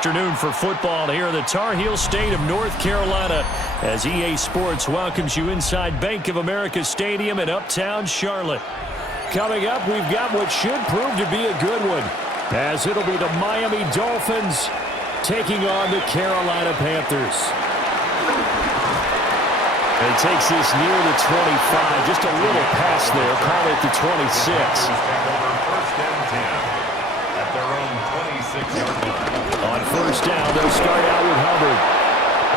afternoon for football here in the Tar Heel state of North Carolina as EA Sports welcomes you inside Bank of America Stadium in uptown Charlotte. Coming up, we've got what should prove to be a good one, as it'll be the Miami Dolphins taking on the Carolina Panthers. And he takes this near the 25, just a little past there, call it the 26. First and 10 at their own 26-yard line. On first down, they'll start out with Hubbard.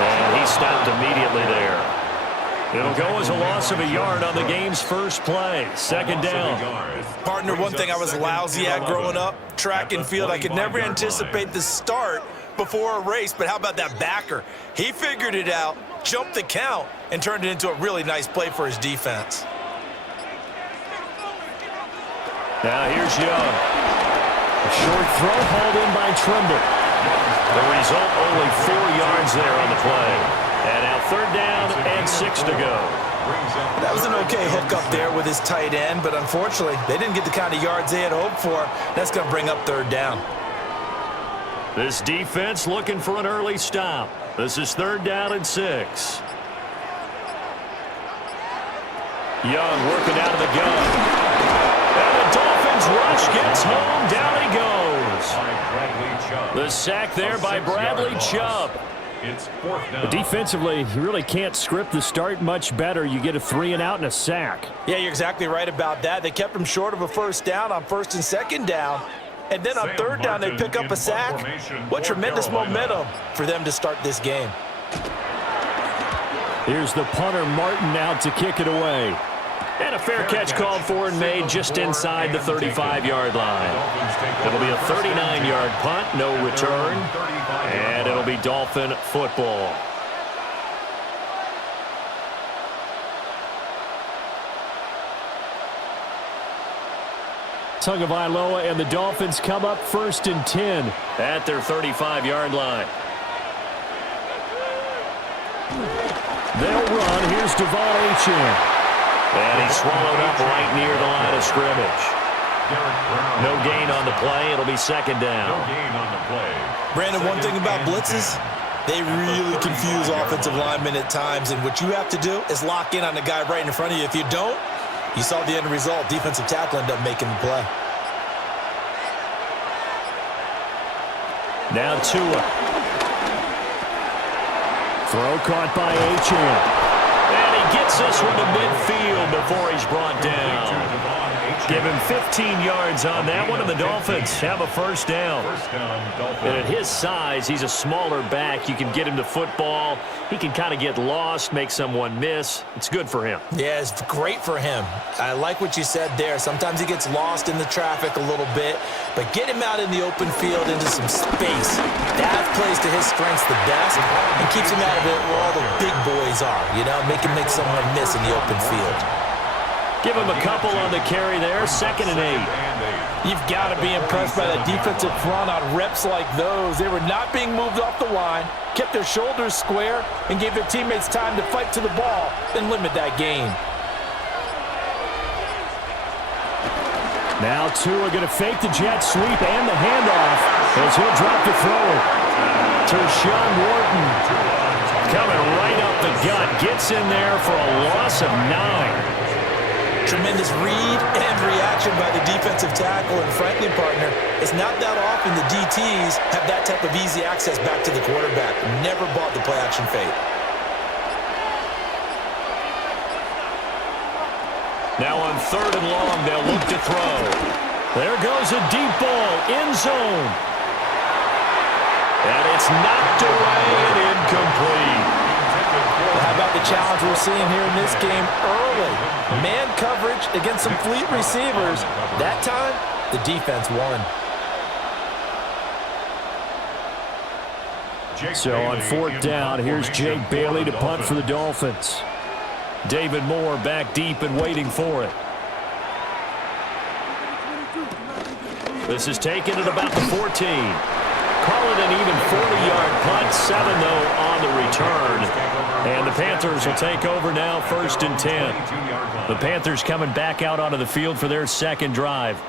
And he stopped immediately there. It'll go as a loss of a yard on the game's first play. Second down. Partner, one thing I was lousy at growing up, track and field, I could never anticipate the start before a race, but how about that backer? He figured it out, jumped the count, and turned it into a really nice play for his defense. Now here's Young. A short throw hauled in by Trimble. The result, only 4 yards there on the play. And now third down and 6 to go. That was an okay hook up there with his tight end, but unfortunately, they didn't get the kind of yards they had hoped for. That's going to bring up third down. This defense looking for an early stop. This is third down and 6. Young working out of the gun. And the Dolphins rush gets home. Down he goes. The sack there by Bradley Chubb. It's fourth down. Defensively, you really can't script the start much better. You get a 3 and out and a sack. Yeah, you're exactly right about that. They kept him short of a first down on first and second down. And then on third down, they pick up a sack. What tremendous momentum for them to start this game. Here's the punter, Martin, out to kick it away. And a fair catch called for and made just inside the 35-yard line. It'll be a 39-yard punt, no return, and it'll be Dolphin football. Tagovailoa and the Dolphins come up first and 10 at their 35-yard line. They'll run. Here's Devon Achane. And he's swallowed up right near the line of scrimmage. No gain on the play. It'll be second down. No gain on the play. Brandon, one thing about blitzes, they really confuse offensive linemen at times, and what you have to do is lock in on the guy right in front of you. If you don't, you saw the end result. Defensive tackle ended up making the play. Now Tua. Throw caught by Achane. And he gets this one to midfield before he's brought down. Give him 15 yards on that one, and the Dolphins have a first down. And at his size, he's a smaller back. You can get him to football. He can kind of get lost, make someone miss. It's good for him. Yeah, it's great for him. I like what you said there. Sometimes he gets lost in the traffic a little bit, but get him out in the open field into some space. That plays to his strengths the best and keeps him out of it where all the big boys are, you know, make someone miss in the open field. Give him a couple on the carry there, second and 8. You've got to be impressed by that defensive front on reps like those. They were not being moved off the line, kept their shoulders square, and gave their teammates time to fight to the ball and limit that gain. Now Tua going to fake the jet sweep and the handoff as he'll drop the throw. Tershawn Wharton coming right up the gut, gets in there for a loss of 9. Tremendous read and reaction by the defensive tackle, and frankly, partner, it's not that often the DTs have that type of easy access back to the quarterback. Never bought the play-action fake. Now on third and long, they'll look to throw. There goes a deep ball, end zone. And it's knocked away and incomplete. How about the challenge we're seeing here in this game early? Man coverage against some fleet receivers. That time, the defense won. So on fourth down, here's Jake Bailey to punt for the Dolphins. David Moore back deep and waiting for it. This is taken at about the 14. Call it an even 40-yard punt, 7 though on the return. And the Panthers will take over now, first and 10. The Panthers coming back out onto the field for their second drive.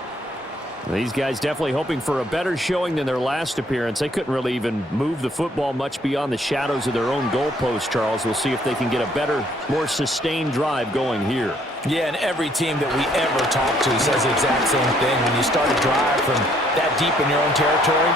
These guys definitely hoping for a better showing than their last appearance. They couldn't really even move the football much beyond the shadows of their own goalpost, Charles. We'll see if they can get a better, more sustained drive going here. Yeah, and every team that we ever talk to says the exact same thing. When you start a drive from that deep in your own territory,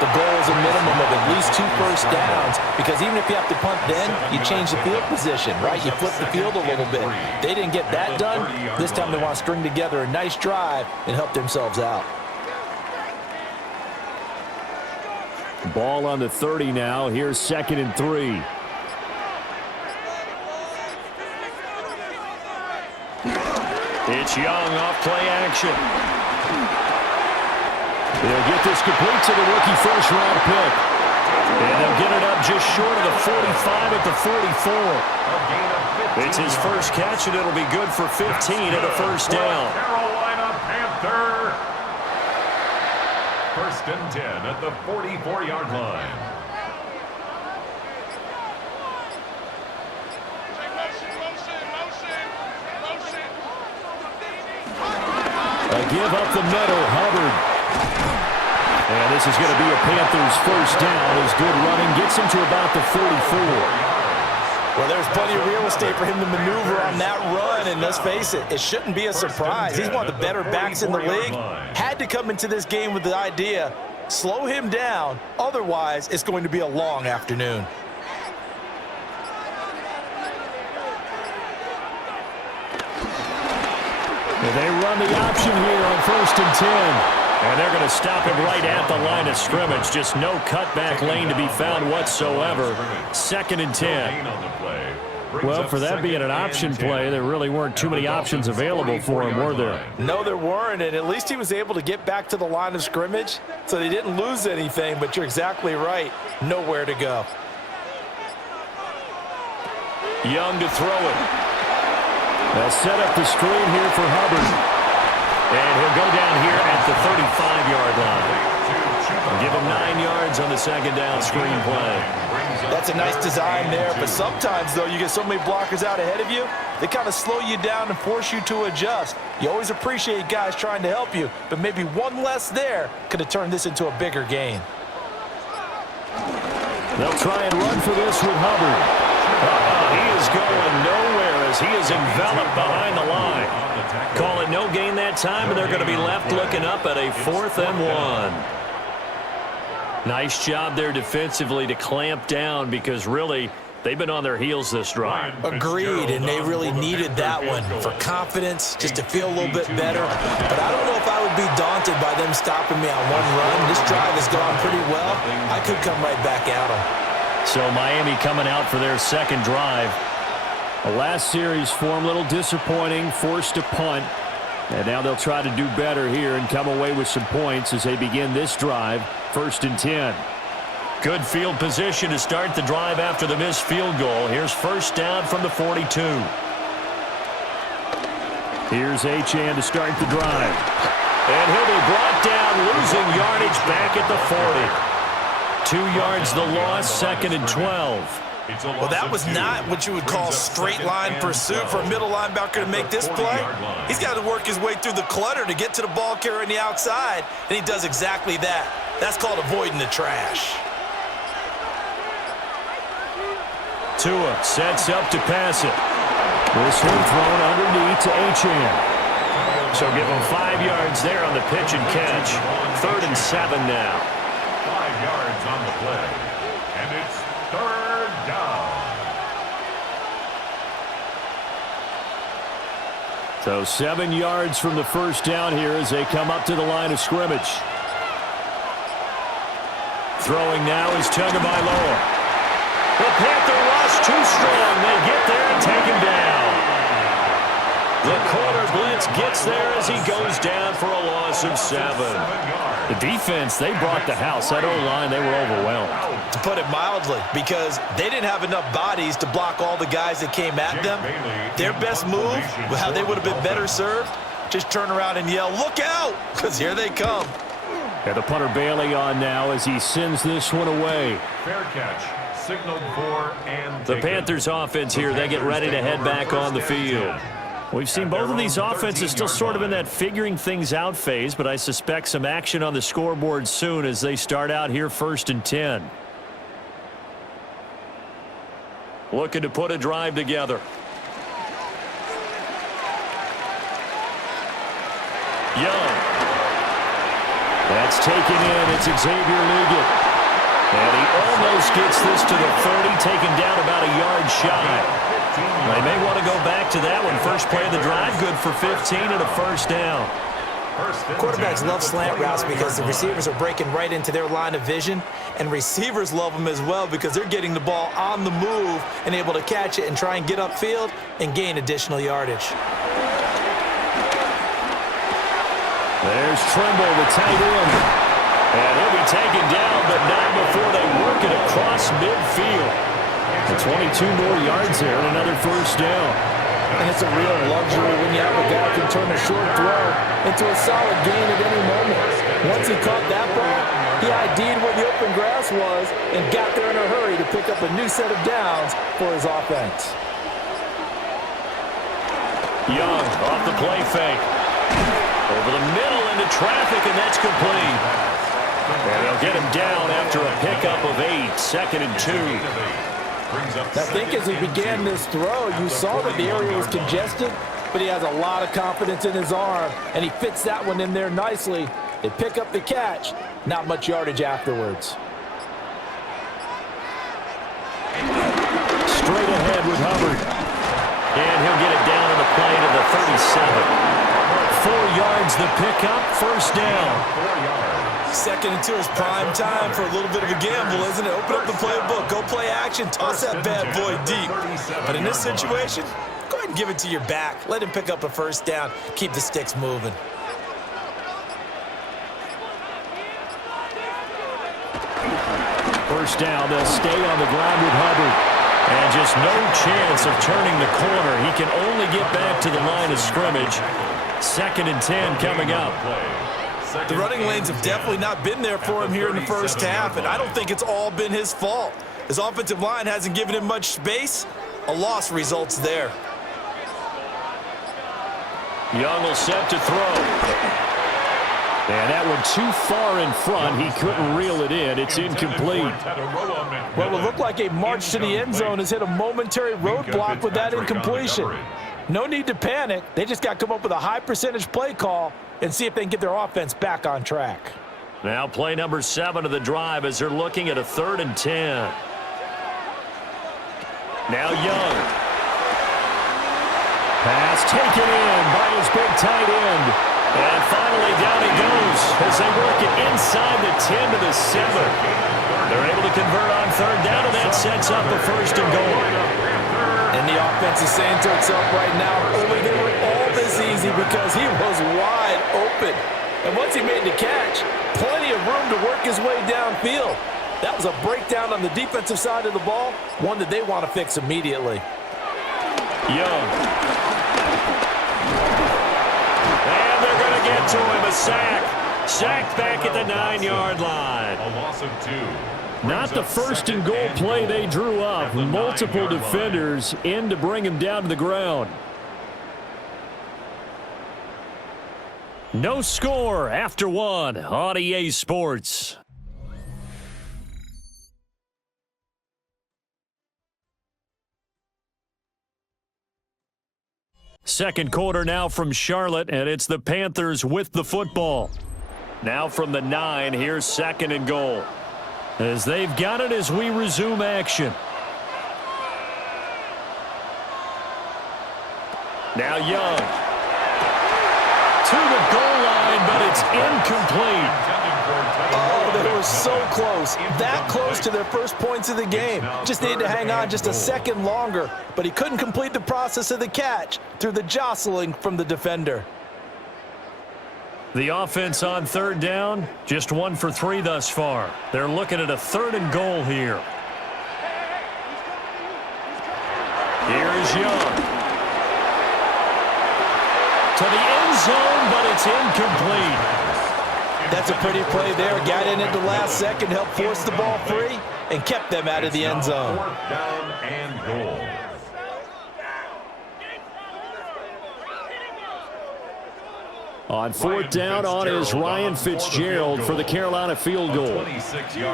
the goal is a minimum of at least 2 first downs, because even if you have to punt then, you change the field position, right? You flip the field a little bit. They didn't get that done. This time they want to string together a nice drive and help themselves out. Ball on the 30 now. Here's 2nd and 3. It's Young off play action. They'll get this complete to the rookie first-round pick. And they'll get it up just short of the 45 at the 44. It's his first catch, and it'll be good for 15 and a first down. Carolina Panther. 1st and 10 at the 44-yard line. A give up the middle, Hubbard. And this is going to be a Panthers first down as good running gets him to about the 44. Well, there's plenty of real estate for him to maneuver on that run, and let's face it, it shouldn't be a surprise. He's one of the better backs in the league. Had to come into this game with the idea, slow him down, otherwise it's going to be a long afternoon. They run the option here on 1st and 10. And they're going to stop him right at the line of scrimmage. Just no cutback lane to be found whatsoever. 2nd and 10. Well, for that being an option play, there really weren't too many options available for him, were there? No, there weren't, and at least he was able to get back to the line of scrimmage, so they didn't lose anything, but you're exactly right. Nowhere to go. Young to throw it. They'll set up the screen here for Hubbard. And he'll go down here at the 35-yard line. Give him 9 yards on the 2nd down screen play. That's a nice design there, but sometimes, though, you get so many blockers out ahead of you, they kind of slow you down and force you to adjust. You always appreciate guys trying to help you, but maybe one less there could have turned this into a bigger gain. They'll try and run for this with Hubbard. He is going nowhere as he is enveloped behind the line. Call it no gain that time, and they're going to be left looking up at a 4th and 1. Nice job there defensively to clamp down, because really they've been on their heels this drive. Agreed, and they really needed that one for confidence, just to feel a little bit better. But I don't know if I would be daunted by them stopping me on one run. This drive has gone pretty well. I could come right back at them. So Miami coming out for their 2nd drive. The last series for them, a little disappointing, forced to punt. And now they'll try to do better here and come away with some points as they begin this drive, 1st and 10. Good field position to start the drive after the missed field goal. Here's 1st down from the 42. Here's Achane to start the drive. And he'll be brought down, losing yardage back at the 40. 2 yards the loss, 2nd and 12. Well, that was not what you would call straight line pursuit for a middle linebacker to make this play. He's got to work his way through the clutter to get to the ball carrier on the outside, and he does exactly that. That's called avoiding the trash. Tua sets up to pass it. This one thrown underneath to Achane. So give him 5 yards there on the pitch and catch. 3rd and 7 now. 5 yards on the play. And it's 3rd down. So 7 yards from the first down here as they come up to the line of scrimmage. Throwing now is Tagovailoa. The Panther rush too strong. They get there and take him down. The corner blitz gets there as he goes down for a loss of 7. The defense, they brought the house. That O-line, they were overwhelmed. To put it mildly, because they didn't have enough bodies to block all the guys that came at them. Their best move, how they would have been better served, just turn around and yell, "Look out!" because here they come. And the punter Bailey on now as he sends this one away. Fair catch. Signaled for and the Panthers offense here, they get ready to head back on the field. We've seen both of these offenses still sort of in that figuring things out phase, but I suspect some action on the scoreboard soon as they start out here 1st and 10. Looking to put a drive together. Young. That's taken in. It's Xavier Liggett. And he almost gets this to the 30, taken down about a yard shy. They may want to go back to that one. First play of the drive, good for 15 and a first down. Quarterbacks love slant routes because the receivers are breaking right into their line of vision, and receivers love them as well because they're getting the ball on the move and able to catch it and try and get upfield and gain additional yardage. There's Trimble, the tight end. And he'll be taken down, but not before they work it across midfield. And 22 more yards there and another first down. And it's a real luxury when you have a guy who can turn a short throw into a solid gain at any moment. Once he caught that ball, he ID'd where the open grass was and got there in a hurry to pick up a new set of downs for his offense. Young off the play fake. Over the middle into traffic, and that's complete. And they'll get him down after a pickup of 8, 2nd and 2. I think as he began this throw, you saw that the area was congested, but he has a lot of confidence in his arm, and he fits that one in there nicely. They pick up the catch, not much yardage afterwards. Straight ahead with Hubbard. And he'll get it down on the play to the 37. 4 yards the pickup, first down. 2nd and 2 is prime time for a little bit of a gamble, isn't it? Open up the playbook, go play action, toss that bad boy deep. But in this situation, go ahead and give it to your back. Let him pick up a first down. Keep the sticks moving. First down, they'll stay on the ground with Hubbard. And just no chance of turning the corner. He can only get back to the line of scrimmage. 2nd and 10 coming up. The running lanes have definitely not been there for him here in the first half, and I don't think it's all been his fault. His offensive line hasn't given him much space. A loss results there. Young will set to throw. And that one too far in front. He couldn't reel it in. It's incomplete. Well, it looked like a march to the end zone has hit a momentary roadblock with that incompletion. No need to panic. They just got to come up with a high percentage play call and see if they can get their offense back on track. Now play number 7 of the drive as they're looking at a 3rd and 10. Now Young. Pass taken in by his big tight end. And finally down he goes as they work it inside the 10 to the 7. They're able to convert on 3rd down, and that sets up a 1st and goal. And the offense is saying to itself right now, only they were all this easy because he was wide open. And once he made the catch, plenty of room to work his way downfield. That was a breakdown on the defensive side of the ball, one that they want to fix immediately. Young. And they're going to get to him, a sack. Sacked back at the 9-yard line. A loss of 2. Not the 1st and goal play they drew up. Multiple defenders in to bring him down to the ground. No score after 1 on EA Sports. Second quarter now from Charlotte, and it's the Panthers with the football. Now from the 9, here's 2nd and goal. As they've got it as we resume action. Now Young. To the goal line, but it's incomplete. Oh, they were so close. That close to their first points of the game. Just needed to hang on just a second longer, but he couldn't complete the process of the catch through the jostling from the defender. The offense on 3rd down, just 1 for 3 thus far. They're looking at a 3rd and goal here. Here's Young. To the end zone, but it's incomplete. That's a pretty play there. Got in at the last second, helped force the ball free, and kept them out of the end zone. 4th down and goal. On fourth down on is Ryan Fitzgerald for the Carolina field goal.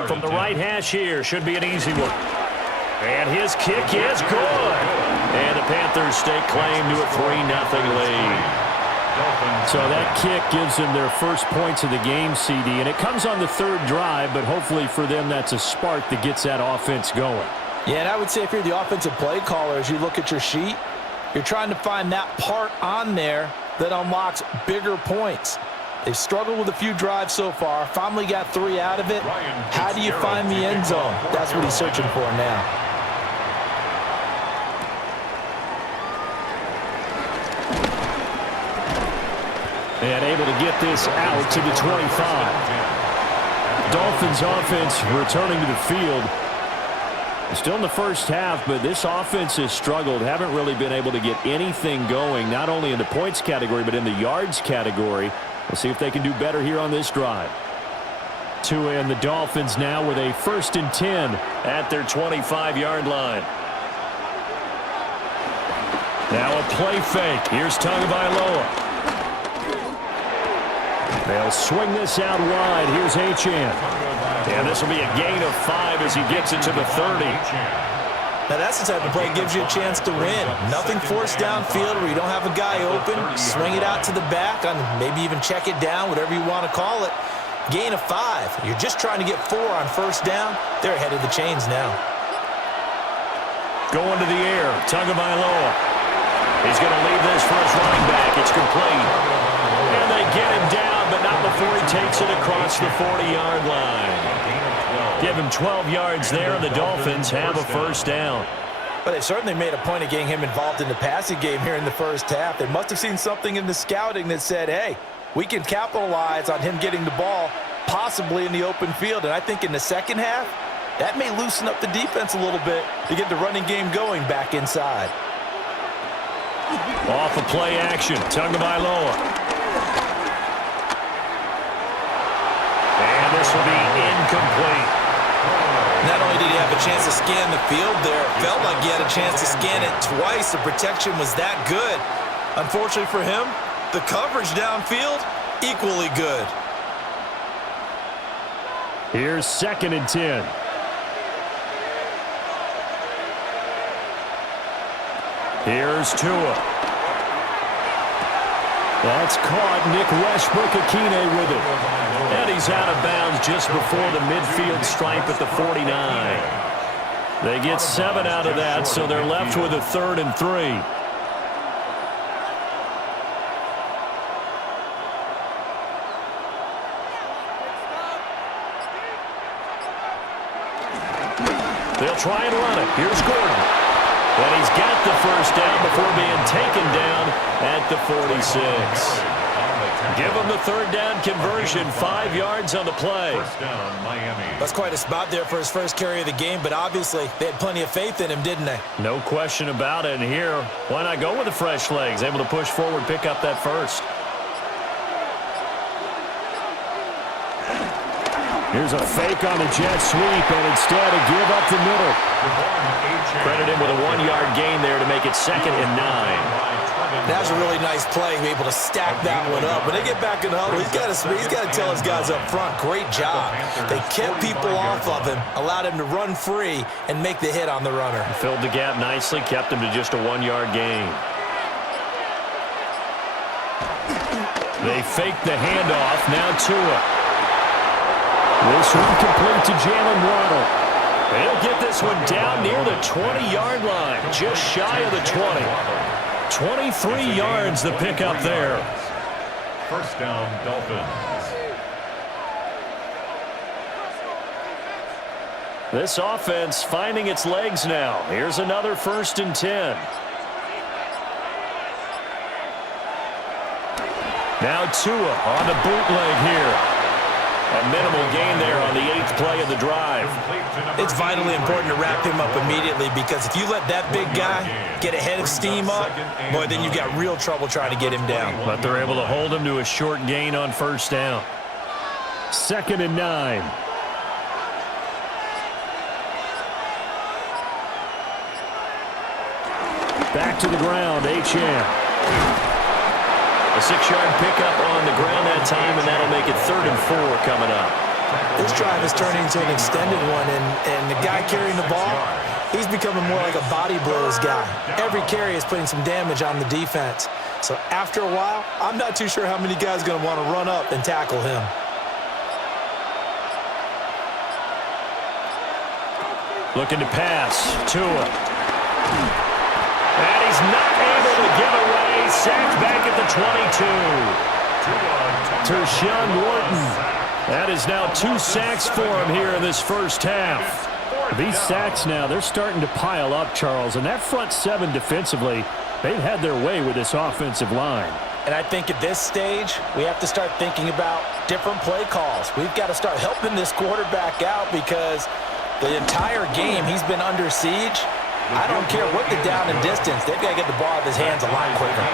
From the right hash here, should be an easy one. And his kick is good. And the Panthers stake claim to a 3-0 lead. So that kick gives them their first points of the game, CD. And it comes on the third drive, but hopefully for them that's a spark that gets that offense going. Yeah, and I would say if you're the offensive play caller, as you look at your sheet, you're trying to find that part on there that unlocks bigger points. They've struggled with a few drives so far, finally got 3 out of it. How do you find the end zone? That's what he's searching for now. And able to get this out to the 25. Dolphins offense returning to the field. Still in the first half, but this offense has struggled. Haven't really been able to get anything going, not only in the points category, but in the yards category. We'll see if they can do better here on this drive. Tua and the Dolphins now with a 1st and 10 at their 25-yard line. Now a play fake. Here's Tagovailoa. They'll swing this out wide. Here's Achane. And this will be a gain of 5 as he gets it to the 30. Now that's the type of play that gives you a chance to win. Nothing forced downfield where you don't have a guy open. Swing it out to the back, on maybe even check it down, whatever you want to call it. Gain of 5. You're just trying to get 4 on first down. They're ahead of the chains now. Going to the air. Tagovailoa. He's going to leave this for his running back. It's complete. And they get him down, but not before he takes it across the 40-yard line. Give him 12 yards there, and the Dolphins have a first down. But they certainly made a point of getting him involved in the passing game here in the first half. They must have seen something in the scouting that said, hey, we can capitalize on him getting the ball, possibly in the open field. And I think in the second half, that may loosen up the defense a little bit to get the running game going back inside. Off of play action, Tagovailoa. And this will be incomplete. Not only did he have a chance to scan the field there, it felt like he had a chance to scan it twice. The protection was that good. Unfortunately for him, the coverage downfield, equally good. Here's 2nd and 10. Here's Tua. That's caught. Nick Westbrook-Akine with it. And he's out of bounds just before the midfield stripe at the 49. They get 7 out of that, so they're left with a 3rd and 3. They'll try and run it. Here's Gordon. And he's got the first down before being taken down at the 46. Give him the 3rd down conversion, 5 yards on the play. First down, Miami. That's quite a spot there for his first carry of the game, but obviously they had plenty of faith in him, didn't they? No question about it. And here, why not go with the fresh legs? Able to push forward, pick up that first. Here's a fake on the jet sweep, and instead a give up the middle. Credit him with a 1-yard gain there to make it 2nd and 9. That was a really nice play, able to stack that one up. When they get back in the huddle, he's got to tell his guys up front, great job. They kept people off of him, allowed him to run free and make the hit on the runner. Filled the gap nicely, kept him to just a 1-yard gain. They fake the handoff, now Tua. This one complete to Jalen Waddle. He'll get this one down near the 20-yard line, just shy of the 20. 23 yards the pickup there. First down, Dolphins. This offense finding its legs now. Here's another 1st and 10. Now Tua on the bootleg here. A minimal gain there on the 8th play of the drive. It's vitally important to wrap him up immediately because if you let that big guy get ahead of steam up, boy, then you've got real trouble trying to get him down. But they're able to hold him to a short gain on first down. 2nd and 9. Back to the ground, Achane. A 6-yard pickup on the ground that time, and that'll make it 3rd and 4 coming up. This drive is turning into an extended one, and the guy carrying the ball, he's becoming more like a body blows guy. Every carry is putting some damage on the defense. So after a while, I'm not too sure how many guys are going to want to run up and tackle him. Looking to pass. Tua. And he's not able to get away. Sacked back at the 22. Tershawn Wharton. That is now 2 sacks for him here in this first half. These sacks now, they're starting to pile up, Charles. And that front 7 defensively, they've had their way with this offensive line. And I think at this stage, we have to start thinking about different play calls. We've got to start helping this quarterback out because the entire game he's been under siege. I don't care what the down and distance. They've got to get the ball out of his hands a lot quicker.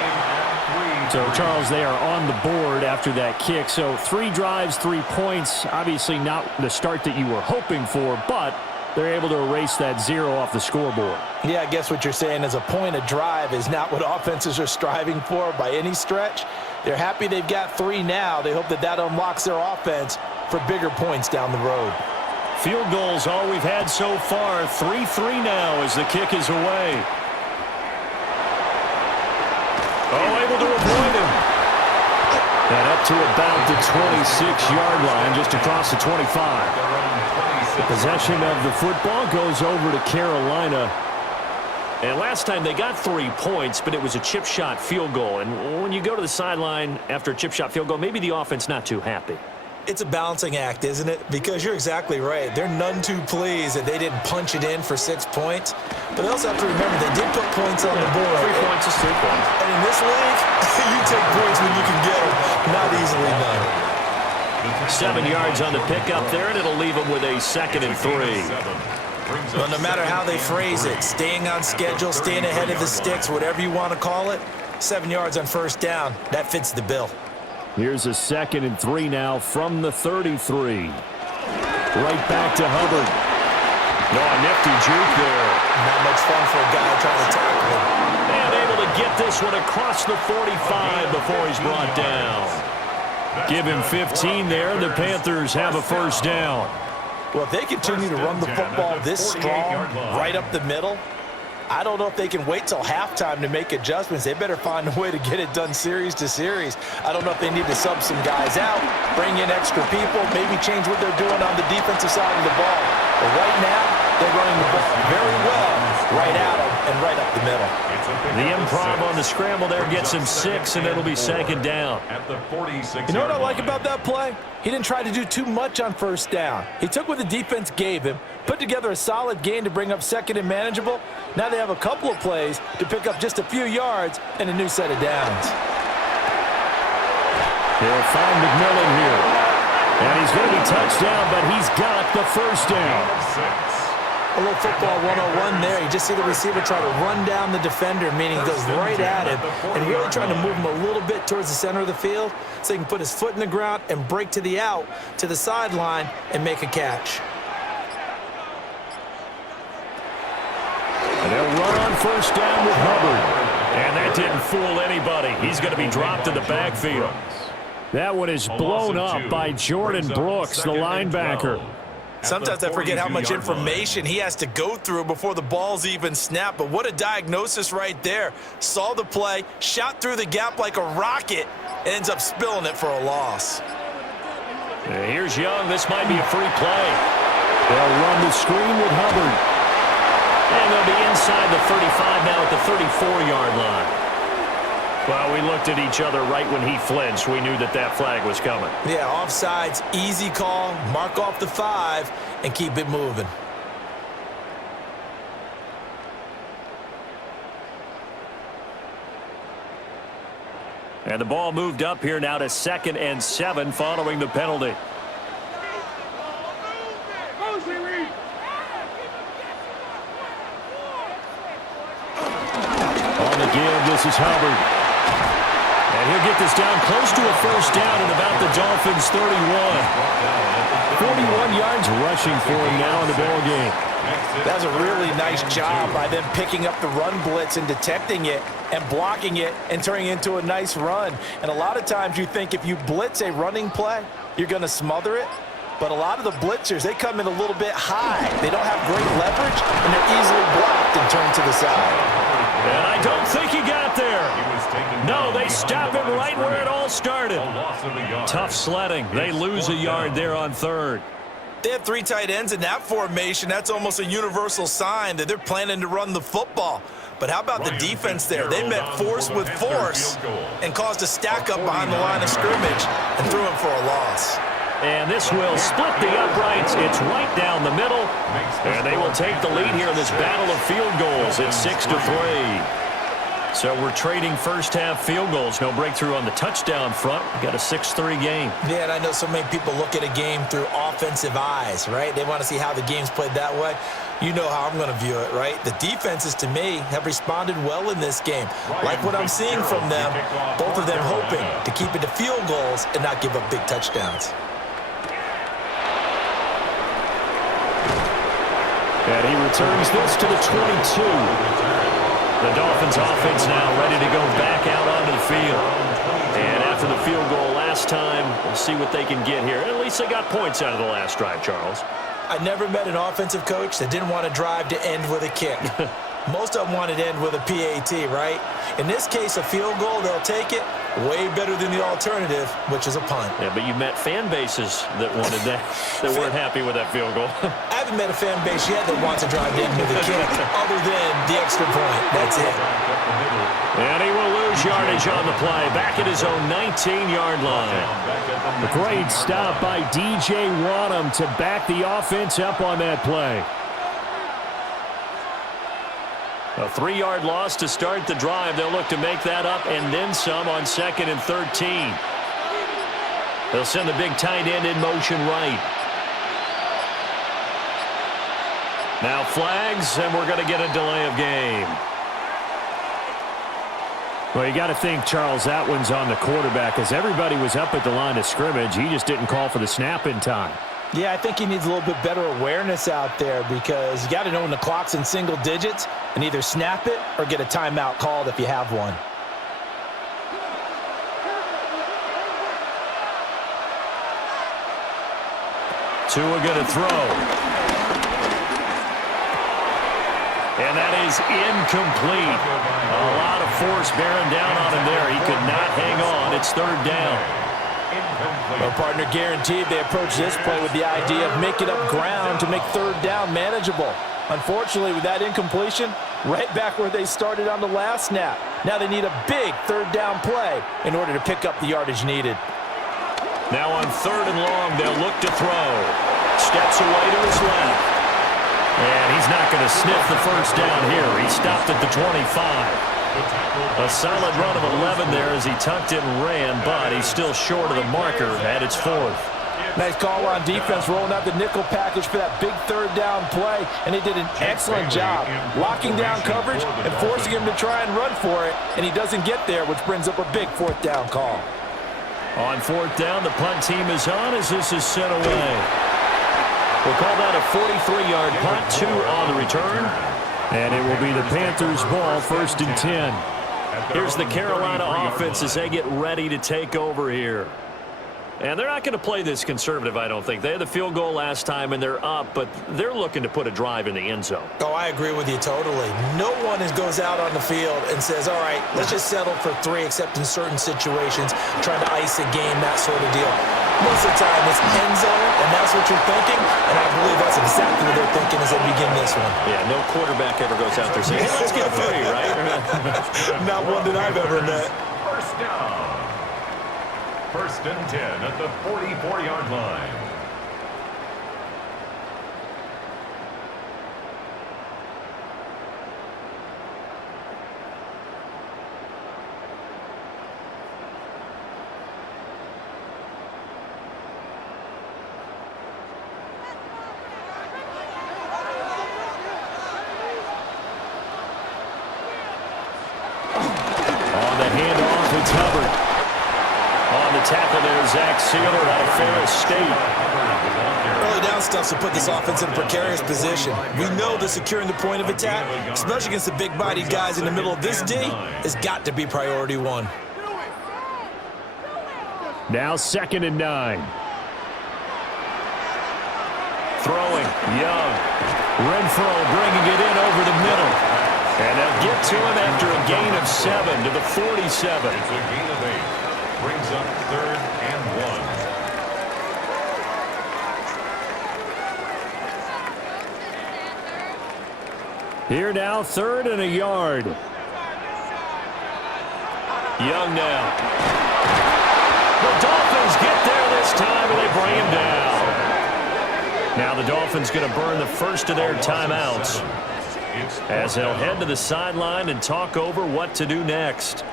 So, Charles, they are on the board after that kick. So 3 drives, 3 points. Obviously not the start that you were hoping for, but they're able to erase that 0 off the scoreboard. Yeah, I guess what you're saying is a point a drive is not what offenses are striving for by any stretch. They're happy they've got 3 now. They hope that that unlocks their offense for bigger points down the road. Field goals all we've had so far. 3-3 now as the kick is away. Oh, able to avoid him. And up to about the 26-yard line, just across the 25. The possession of the football goes over to Carolina. And last time they got 3 points, but it was a chip shot field goal. And when you go to the sideline after a chip shot field goal, maybe the offense not too happy. It's a balancing act, isn't it? Because you're exactly right. They're none too pleased that they didn't punch it in for 6 points. But they also have to remember they did put points on the board. 3 points is 3 points. And in this league, you take points when you can get them. Not easily done. 7 yards on the pickup there, and it'll leave them with a 2nd and 3. Well, no matter how they phrase it, staying on schedule, staying ahead of the sticks, whatever you want to call it, 7 yards on first down, that fits the bill. Here's a 2nd and 3 now from the 33. Right back to Hubbard. No, a nifty juke there. Not much fun for a guy trying to tackle him. And able to get this one across the 45 before he's brought down. Give him 15 there. The Panthers have a first down. Well, if they continue to run the football this strong, right up the middle, I don't know if they can wait till halftime to make adjustments. They better find a way to get it done series to series. I don't know if they need to sub some guys out, bring in extra people, maybe change what they're doing on the defensive side of the ball. But right now, they're running the ball very well right at them and right up the middle. The improv on the scramble there gets him 6, and it'll be 2nd down. At the 46. You know what I like about that play? He didn't try to do too much on first down. He took what the defense gave him, put together a solid gain to bring up 2nd and manageable. Now they have a couple of plays to pick up just a few yards and a new set of downs. They'll find McMillan here. And he's going to be touchdown, but he's got the first down. A little football 101 there. You just see the receiver try to run down the defender, meaning he goes right at him, and really trying to move him a little bit towards the center of the field so he can put his foot in the ground and break to the out, to the sideline, and make a catch. And they'll run on first down with Hubbard. And that didn't fool anybody. He's going to be dropped in the backfield. That one is blown up by Jordan Brooks, the linebacker. Sometimes I forget how much information he has to go through before the ball's even snapped, but what a diagnosis right there. Saw the play, shot through the gap like a rocket, and ends up spilling it for a loss. And here's Young. This might be a free play. They'll run the screen with Hubbard. And they'll be inside the 35 now at the 34-yard line. Well, we looked at each other right when he flinched. We knew that that flag was coming. Yeah, offsides, easy call, mark off the 5, and keep it moving. And the ball moved up here now to 2nd and 7 following the penalty. On the give, this is Hubbard. And he'll get this down close to a first down at about the Dolphins' 31. 41 yards rushing for him now in the ball game. That was a really nice job by them picking up the run blitz and detecting it and blocking it and turning it into a nice run. And a lot of times you think if you blitz a running play, you're going to smother it. But a lot of the blitzers, they come in a little bit high. They don't have great leverage, and they're easily blocked and turned to the side. And I don't think he got there. No, they stop him right where it all started. Tough sledding. They lose a yard there on third. They have 3 tight ends in that formation. That's almost a universal sign that they're planning to run the football. But how about the defense there? They met force with force and caused a stack up behind the line of scrimmage and threw him for a loss. And this will split the uprights. It's right down the middle. And they will take the lead here in this battle of field goals. It's 6-3. So we're trading first-half field goals. No breakthrough on the touchdown front. We've got a 6-3 game. Yeah, and I know so many people look at a game through offensive eyes, right? They want to see how the game's played that way. You know how I'm going to view it, right? The defenses, to me, have responded well in this game. Like what I'm seeing from them, both of them hoping to keep it to field goals and not give up big touchdowns. And he returns this to the 22. The Dolphins offense now ready to go back out onto the field. And after the field goal last time, we'll see what they can get here. At least they got points out of the last drive, Charles. I never met an offensive coach that didn't want to drive to end with a kick. Most of them wanted to end with a PAT, right? In this case, a field goal, they'll take it. Way better than the alternative, which is a punt. Yeah, but you met fan bases that wanted that, that weren't happy with that field goal. I haven't met a fan base yet that wants to drive in with a kick other than the extra point. That's it. And he will lose yardage on the play. Back at his own 19-yard line. A great stop by DJ Wadham to back the offense up on that play. A 3-yard loss to start the drive. They'll look to make that up and then some on 2nd and 13. They'll send the big tight end in motion right. Now flags, and we're going to get a delay of game. Well, you got to think, Charles, that one's on the quarterback as everybody was up at the line of scrimmage. He just didn't call for the snap in time. Yeah, I think he needs a little bit better awareness out there because you got to know when the clock's in single digits and either snap it or get a timeout called if you have one. Tua going to throw. And that is incomplete. A lot of force bearing down on him there. He could not hang on. It's 3rd down. Well, partner, guaranteed they approach this play with the idea of making up ground to make 3rd down manageable. Unfortunately, with that incompletion, right back where they started on the last snap. Now they need a big 3rd down play in order to pick up the yardage needed. Now on 3rd and long, they'll look to throw. Steps away to his left. And he's not going to sniff the first down here. He stopped at the 25. A solid run of 11 there as he tucked it and ran, but he's still short of the marker at its 4th. Nice call on defense, rolling out the nickel package for that big 3rd down play, and they did an excellent job locking down coverage and forcing him to try and run for it, and he doesn't get there, which brings up a big 4th down call. On 4th down, the punt team is on as this is sent away. We'll call that a 43-yard punt, 2 on the return. And it will be the Panthers' ball, 1st and 10. Here's the Carolina offense as they get ready to take over here. And they're not going to play this conservative, I don't think. They had the field goal last time, and they're up, but they're looking to put a drive in the end zone. Oh, I agree with you totally. No one goes out on the field and says, all right, let's just settle for 3, except in certain situations, trying to ice a game, that sort of deal. Most of the time, it's end zone, and that's what you're thinking, and I believe that's exactly what they're thinking as they begin this one. Yeah, no quarterback ever goes out there saying, hey, let's get 3, right? Not one that I've ever met. First down. 1st and 10 at the 44-yard line. On the handoff, it's Hubbard. On the tackle there, Zach Sealer out of Ferris State. Early down stuff to put this offense in a precarious position. We know that securing the point of attack, especially against the big-bodied guys in the middle of this D, has got to be priority one. Now 2nd and 9. Throwing, Young. Renfro bringing it in over the middle. And they'll get to him after a gain of 7 to the 47. It's a gain of 8. Brings up 3rd and 1. Here now, 3rd and a yard. Young now. The Dolphins get there this time, and they bring him down. Now the Dolphins going to burn the first of their timeouts as they'll head to the sideline and talk over what to do next.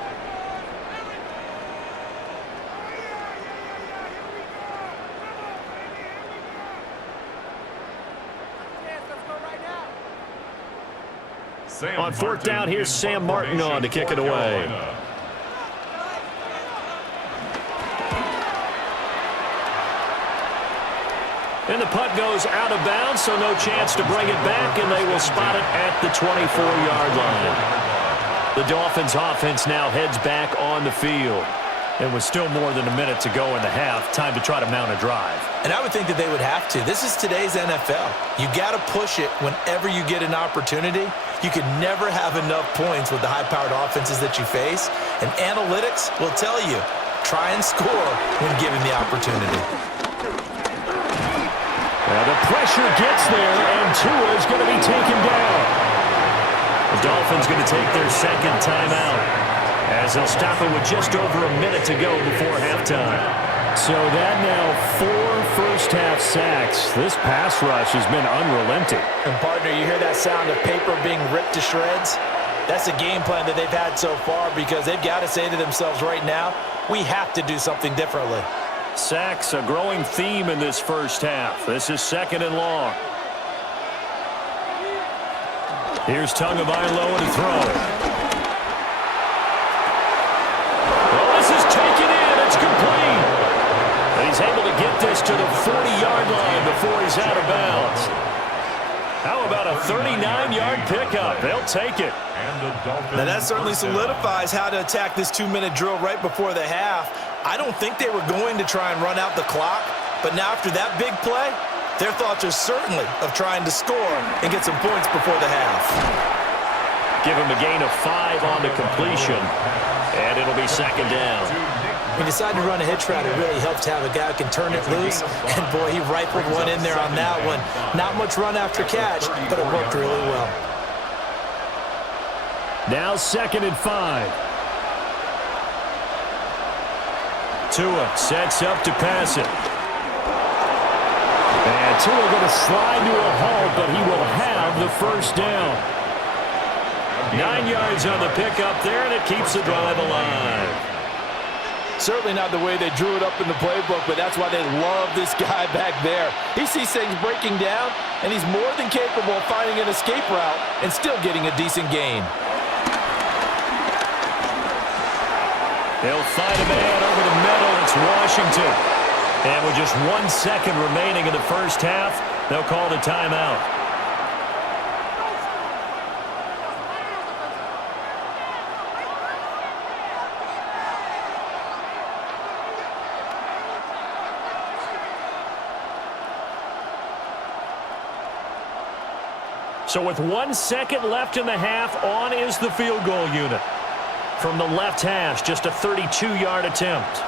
On 4th down, here's Sam Martin on to kick it away. And the punt goes out of bounds, so no chance to bring it back, and they will spot it at the 24-yard line. The Dolphins offense now heads back on the field. And with still more than a minute to go in the half, time to try to mount a drive. And I would think that they would have to. This is today's NFL. You got to push it whenever you get an opportunity. You can never have enough points with the high-powered offenses that you face. And analytics will tell you, try and score when given the opportunity. Well, the pressure gets there, and Tua is going to be taken down. The Dolphins going to take their second timeout as they'll stop it with just over a minute to go before halftime. So that now 4 first-half sacks. This pass rush has been unrelenting. And, partner, you hear that sound of paper being ripped to shreds? That's a game plan that they've had so far because they've got to say to themselves right now, we have to do something differently. Sacks, a growing theme in this first half. This is 2nd and long. Here's Tagovailoa to throw. Well, this is taken in. It's complete. And he's able to get this to the 40-yard line before he's out of bounds. How about a 39-yard pickup? They'll take it. Now that certainly solidifies how to attack this 2-minute drill right before the half. I don't think they were going to try and run out the clock, but now after that big play, their thoughts are certainly of trying to score and get some points before the half. Give him a gain of 5 on the completion, and it'll be 2nd down. When you decide to run a hitch route, it really helps to have a guy who can turn it loose, and boy, he rifled one in there on that one. Not much run after catch, but it worked really well. Now 2nd and 5. Tua sets up to pass it. And Tua going to slide to a halt, but he will have the first down. 9 yards on the pickup there, and it keeps the drive alive. Certainly not the way they drew it up in the playbook, but that's why they love this guy back there. He sees things breaking down, and he's more than capable of finding an escape route and still getting a decent gain. They'll find a man over the middle. It's Washington. And with just 1 second remaining in the first half, they'll call the timeout. So with 1 second left in the half, on is the field goal unit. From the left hash, just a 32-yard attempt.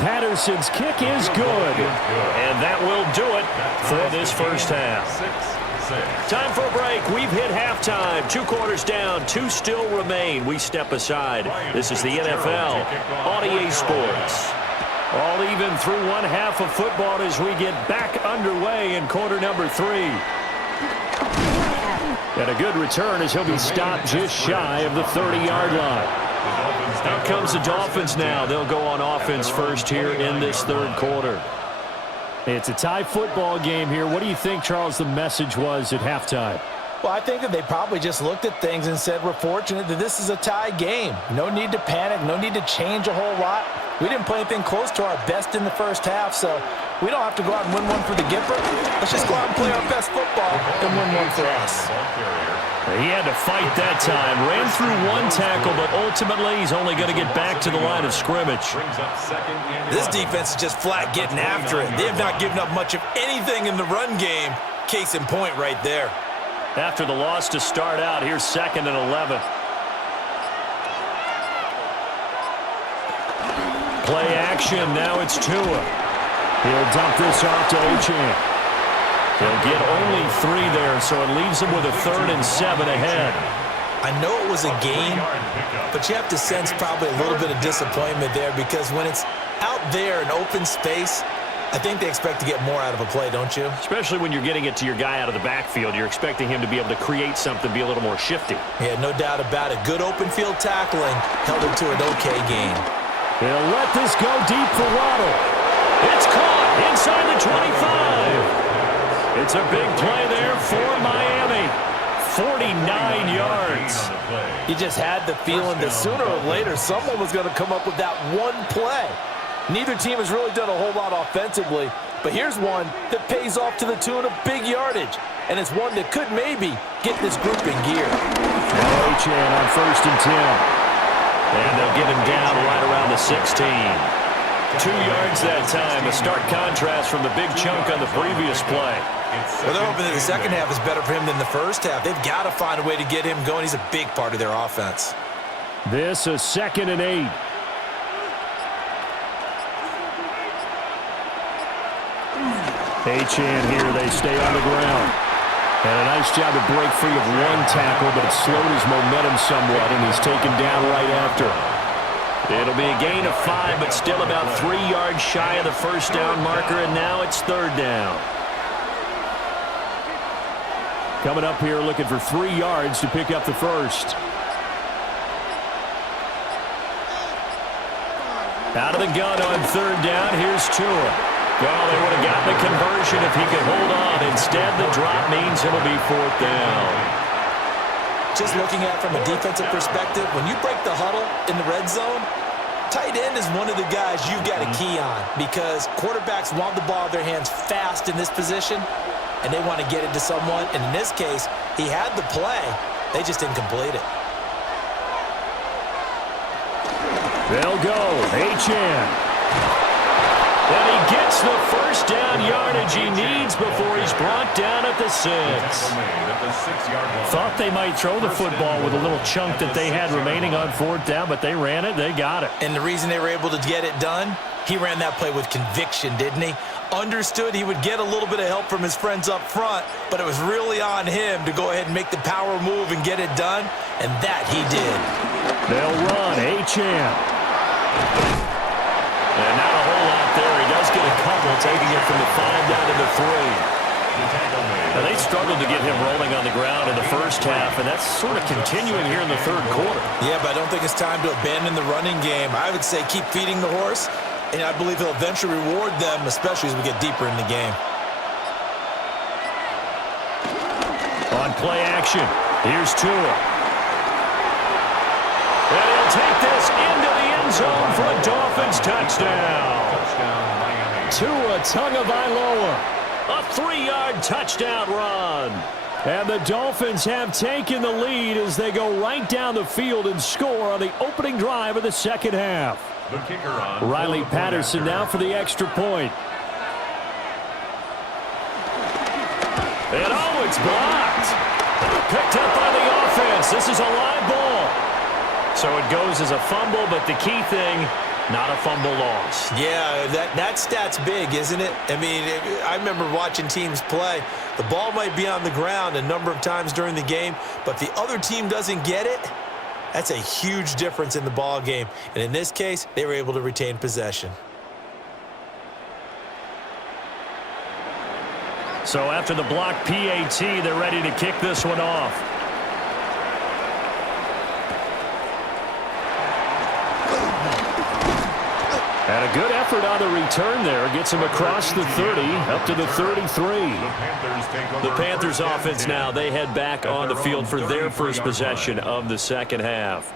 Patterson's kick is good. And that will do it for this first half. Time for a break. We've hit halftime. 2 quarters down, 2 still remain. We step aside. This is the NFL on EA Sports. All even through 1 half of football as we get back underway in quarter number 3. And a good return as he'll be stopped just shy of the 30-yard line. Out comes the Dolphins now. They'll go on offense first here in this 3rd quarter. It's a tie football game here. What do you think, Charles, the message was at halftime? Well, I think that they probably just looked at things and said, we're fortunate that this is a tie game. No need to panic. No need to change a whole lot. We didn't play anything close to our best in the first half, so We don't have to go out and win one for the Gipper. Let's just go out and play our best football and win one for us. He had to fight that time. Ran through one tackle, but ultimately he's only going to get back to the line of scrimmage. This defense is just flat getting after it. They have not given up much of anything in the run game. Case in point right there. After the loss to start out, here's 2nd and 11. Play action, now it's Tua. He'll dump this off to Achane. He'll get only 3 there, so it leaves him with a 3rd and 7 ahead. I know it was a game, but you have to sense probably a little bit of disappointment there because when it's out there in open space, I think they expect to get more out of a play, don't you? Especially when you're getting it to your guy out of the backfield. You're expecting him to be able to create something, be a little more shifty. Yeah, no doubt about it. Good open field tackling held it to an okay game. They'll let this go deep for Waddle. It's caught inside the 25. It's a big play there for Miami. 49 yards. You just had the feeling that sooner or later someone was going to come up with that one play. Neither team has really done a whole lot offensively, but here's one that pays off to the tune of big yardage, and it's one that could maybe get this group in gear. Now Achane on 1st and 10. And they'll get him down right around the 16. 2 yards that time, a stark contrast from the big chunk on the previous play. Well, they're hoping that the second half is better for him than the first half. They've got to find a way to get him going. He's a big part of their offense. This is 2nd and 8. Achane here, they stay on the ground. And a nice job to break free of one tackle, but it slowed his momentum somewhat, and he's taken down right after. It'll be a gain of 5, but still about 3 yards shy of the first down marker, and now it's 3rd down. Coming up here looking for 3 yards to pick up the first. Out of the gun on 3rd down, here's Tua. Well, they would have gotten the conversion if he could hold on. Instead, the drop means it'll be 4th down. Just looking at it from a defensive perspective, when you break the huddle in the red zone, tight end is one of the guys you've got a key on because quarterbacks want the ball in their hands fast in this position, and they want to get it to someone. And in this case, he had the play. They just didn't complete it. They'll go. Achane. And he gets the first down yardage he needs before he's brought down at the 6. Thought they might throw the football with a little chunk that they had remaining on 4th down, but they ran it, they got it. And the reason they were able to get it done, he ran that play with conviction, didn't he? Understood he would get a little bit of help from his friends up front, but it was really on him to go ahead and make the power move and get it done, and that he did. They'll run. Achane. And not a whole lot there. He does get a couple, taking it from the 5 down to the 3. Now, they struggled to get him rolling on the ground in the first half, and that's sort of continuing here in the 3rd quarter. Yeah, but I don't think it's time to abandon the running game. I would say keep feeding the horse, and I believe he'll eventually reward them, especially as we get deeper in the game. On play action, here's Tua. And he'll take this into the end zone for a Dolphins touchdown. Tua Tagovailoa. A 3-yard touchdown run. And the Dolphins have taken the lead as they go right down the field and score on the opening drive of the second half. Riley Patterson now for the extra point. And oh, it's blocked. Picked up by the offense. This is a live ball. So it goes as a fumble, but the key thing, not a fumble loss. Yeah, that stat's big, isn't it? I mean, I remember watching teams play. The ball might be on the ground a number of times during the game, but if the other team doesn't get it, that's a huge difference in the ball game. And in this case, they were able to retain possession. So after the block PAT, they're ready to kick this one off. And a good effort on the return there. Gets him across the 30, up to the 33. The Panthers offense now, they head back on the field for their first possession of the second half.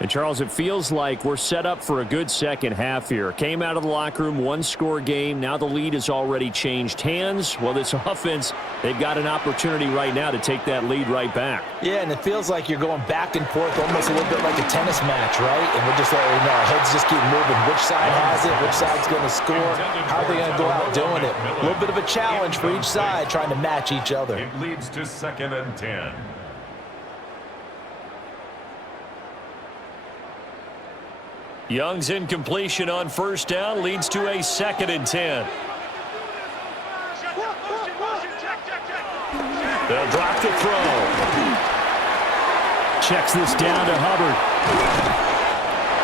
And, Charles, it feels like we're set up for a good second half here. Came out of the locker room, one-score game. Now the lead has already changed hands. Well, this offense, they've got an opportunity right now to take that lead right back. Yeah, and it feels like you're going back and forth almost a little bit like a tennis match, right? And we're just letting our heads just keep moving. Which side has it? Which side's going to score? How are they going to go out doing it? A little bit of a challenge for each side trying to match each other. It leads to 2nd and 10. Young's incompletion on first down leads to a 2nd and 10. They'll drop the throw. Checks this down to Hubbard.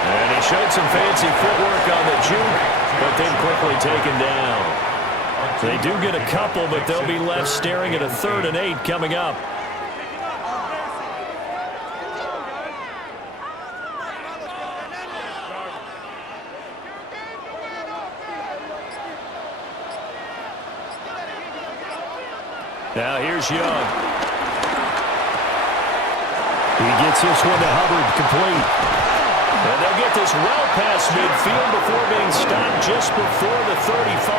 And he showed some fancy footwork on the juke, but then quickly taken down. They do get a couple, but they'll be left staring at a 3rd and 8 coming up. Now here's Young. He gets this one to Hubbard, complete. And they'll get this well past midfield before being stopped just before the 35.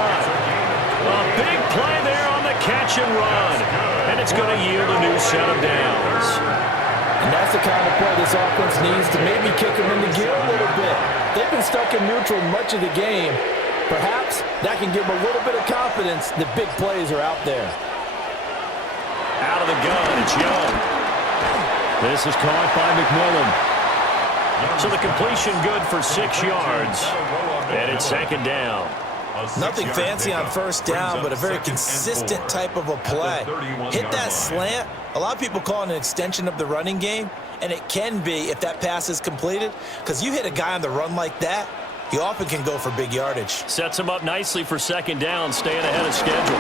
A big play there on the catch and run. And it's going to yield a new set of downs. And that's the kind of play this offense needs to maybe kick them in the gear a little bit. They've been stuck in neutral much of the game. Perhaps that can give them a little bit of confidence that big plays are out there. Out of the gun, it's Young. This is caught by McMillan. So the completion good for 6 yards. And it's 2nd down. Nothing fancy on first down, but a very consistent type of a play. Hit that slant. A lot of people call it an extension of the running game, and it can be if that pass is completed, because you hit a guy on the run like that, he often can go for big yardage. Sets him up nicely for 2nd down, staying ahead of schedule.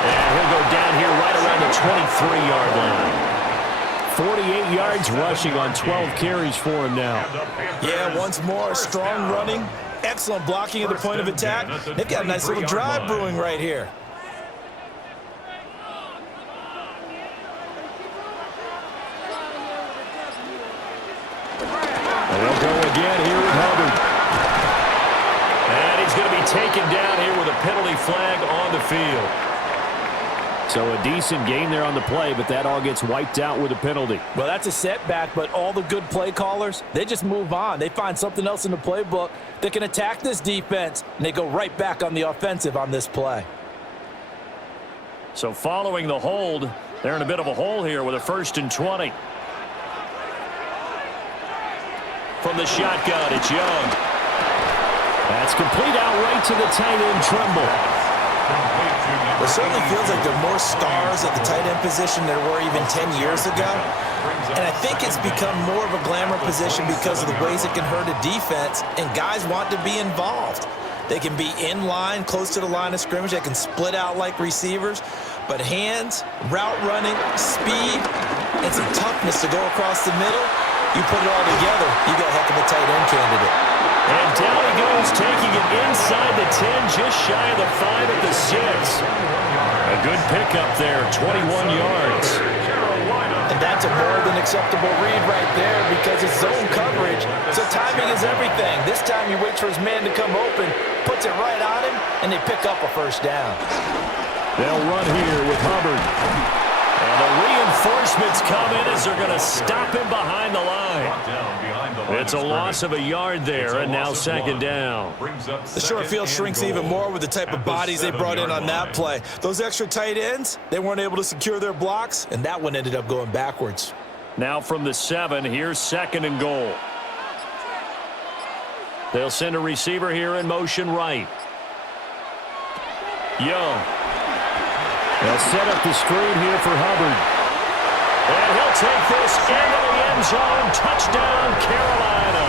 And he'll go down here right around the 23-yard line. 48 yards rushing on 12 carries for him now. Yeah, once more, strong running, excellent blocking at the point of attack. They've got a nice little drive brewing right here. They'll go again here with Hubbard. And he's going to be taken down here with a penalty flag on the field. So a decent gain there on the play, but that all gets wiped out with a penalty. Well, that's a setback, but all the good play callers, they just move on. They find something else in the playbook that can attack this defense, and they go right back on the offensive on this play. So following the hold, they're in a bit of a hole here with a 1st and 20. From the shotgun, it's Young. That's complete outright to the tight end, Tremble. It certainly feels like there are more stars at the tight end position than there were even 10 years ago. And I think it's become more of a glamour position because of the ways it can hurt a defense, and guys want to be involved. They can be in line, close to the line of scrimmage. They can split out like receivers. But hands, route running, speed, and some toughness to go across the middle, you put it all together, you got a heck of a tight end candidate. And down he goes, taking it inside the 10, just shy of the 5 at the 6. A good pickup there, 21 yards. And that's a more than acceptable read right there because it's zone coverage, so timing is everything. This time he waits for his man to come open, puts it right on him, and they pick up a 1st down. They'll run here with Hubbard. And the reinforcements come in as they're going to stop him behind the line. It's a loss of a yard there, and now 2nd down. The short field shrinks even more with the type of bodies they brought in on that play. Those extra tight ends, they weren't able to secure their blocks, and that one ended up going backwards. Now from the 7, here's 2nd and goal. They'll send a receiver here in motion right. Young. They'll set up the screen here for Hubbard. And he'll take this into the end zone. Touchdown, Carolina.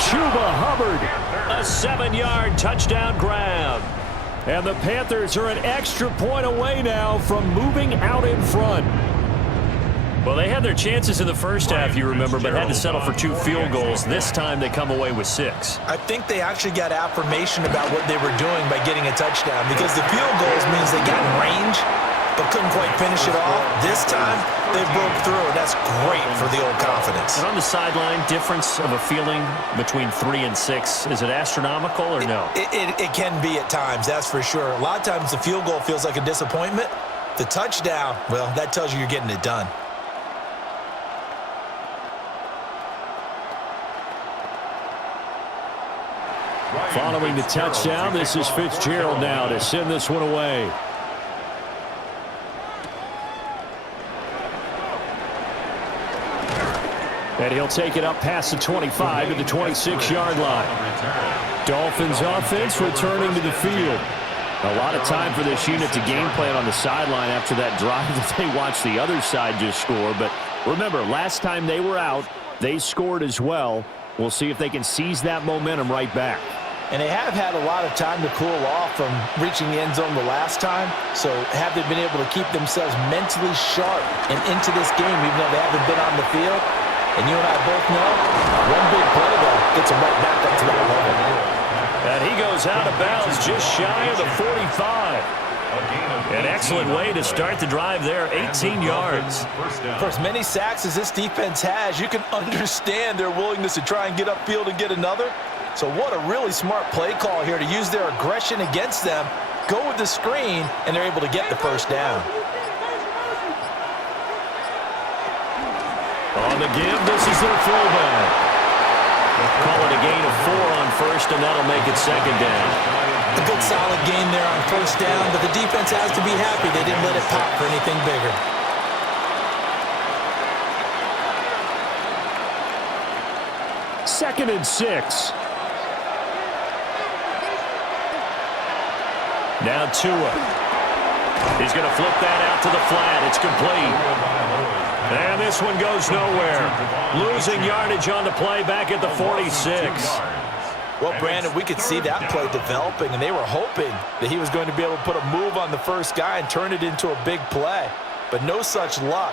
Chuba Hubbard. A 7-yard touchdown grab. And the Panthers are an extra point away now from moving out in front. Well, they had their chances in the first half, you remember, but had to settle for 2 field goals. This time they come away with 6. I think they actually got affirmation about what they were doing by getting a touchdown because the field goals means they got in range but couldn't quite finish it off. This time, they broke through, and that's great for the old confidence. And on the sideline, difference of a feeling between 3 and 6, is it astronomical or no? It can be at times, that's for sure. A lot of times the field goal feels like a disappointment. The touchdown, well, that tells you you're getting it done. Following the touchdown, this is Fitzgerald now to send this one away. And he'll take it up past the 25 to the 26-yard line. Dolphins offense returning to the field. A lot of time for this unit to game plan on the sideline after that drive that they watched the other side just score. But remember, last time they were out, they scored as well. We'll see if they can seize that momentum right back. And they have had a lot of time to cool off from reaching the end zone the last time. So have they been able to keep themselves mentally sharp and into this game even though they haven't been on the field? And you and I both know one big play, though, gets them right back up to that level. And he goes out of bounds just shy of the 45. An excellent way to start the drive there, 18 yards. For as many sacks as this defense has, you can understand their willingness to try and get upfield and get another. So what a really smart play call here to use their aggression against them, go with the screen, and they're able to get the first down. On the give, this is their fullback. Call it a gain of 4 on first, and that'll make it second down. A good solid gain there on first down, but the defense has to be happy they didn't let it pop for anything bigger. Second and 6. Now Tua. He's going to flip that out to the flat. It's complete. And this one goes nowhere. Losing yardage on the play back at the 46. Well, Brandon, we could see that play developing, and they were hoping that he was going to be able to put a move on the first guy and turn it into a big play. But no such luck.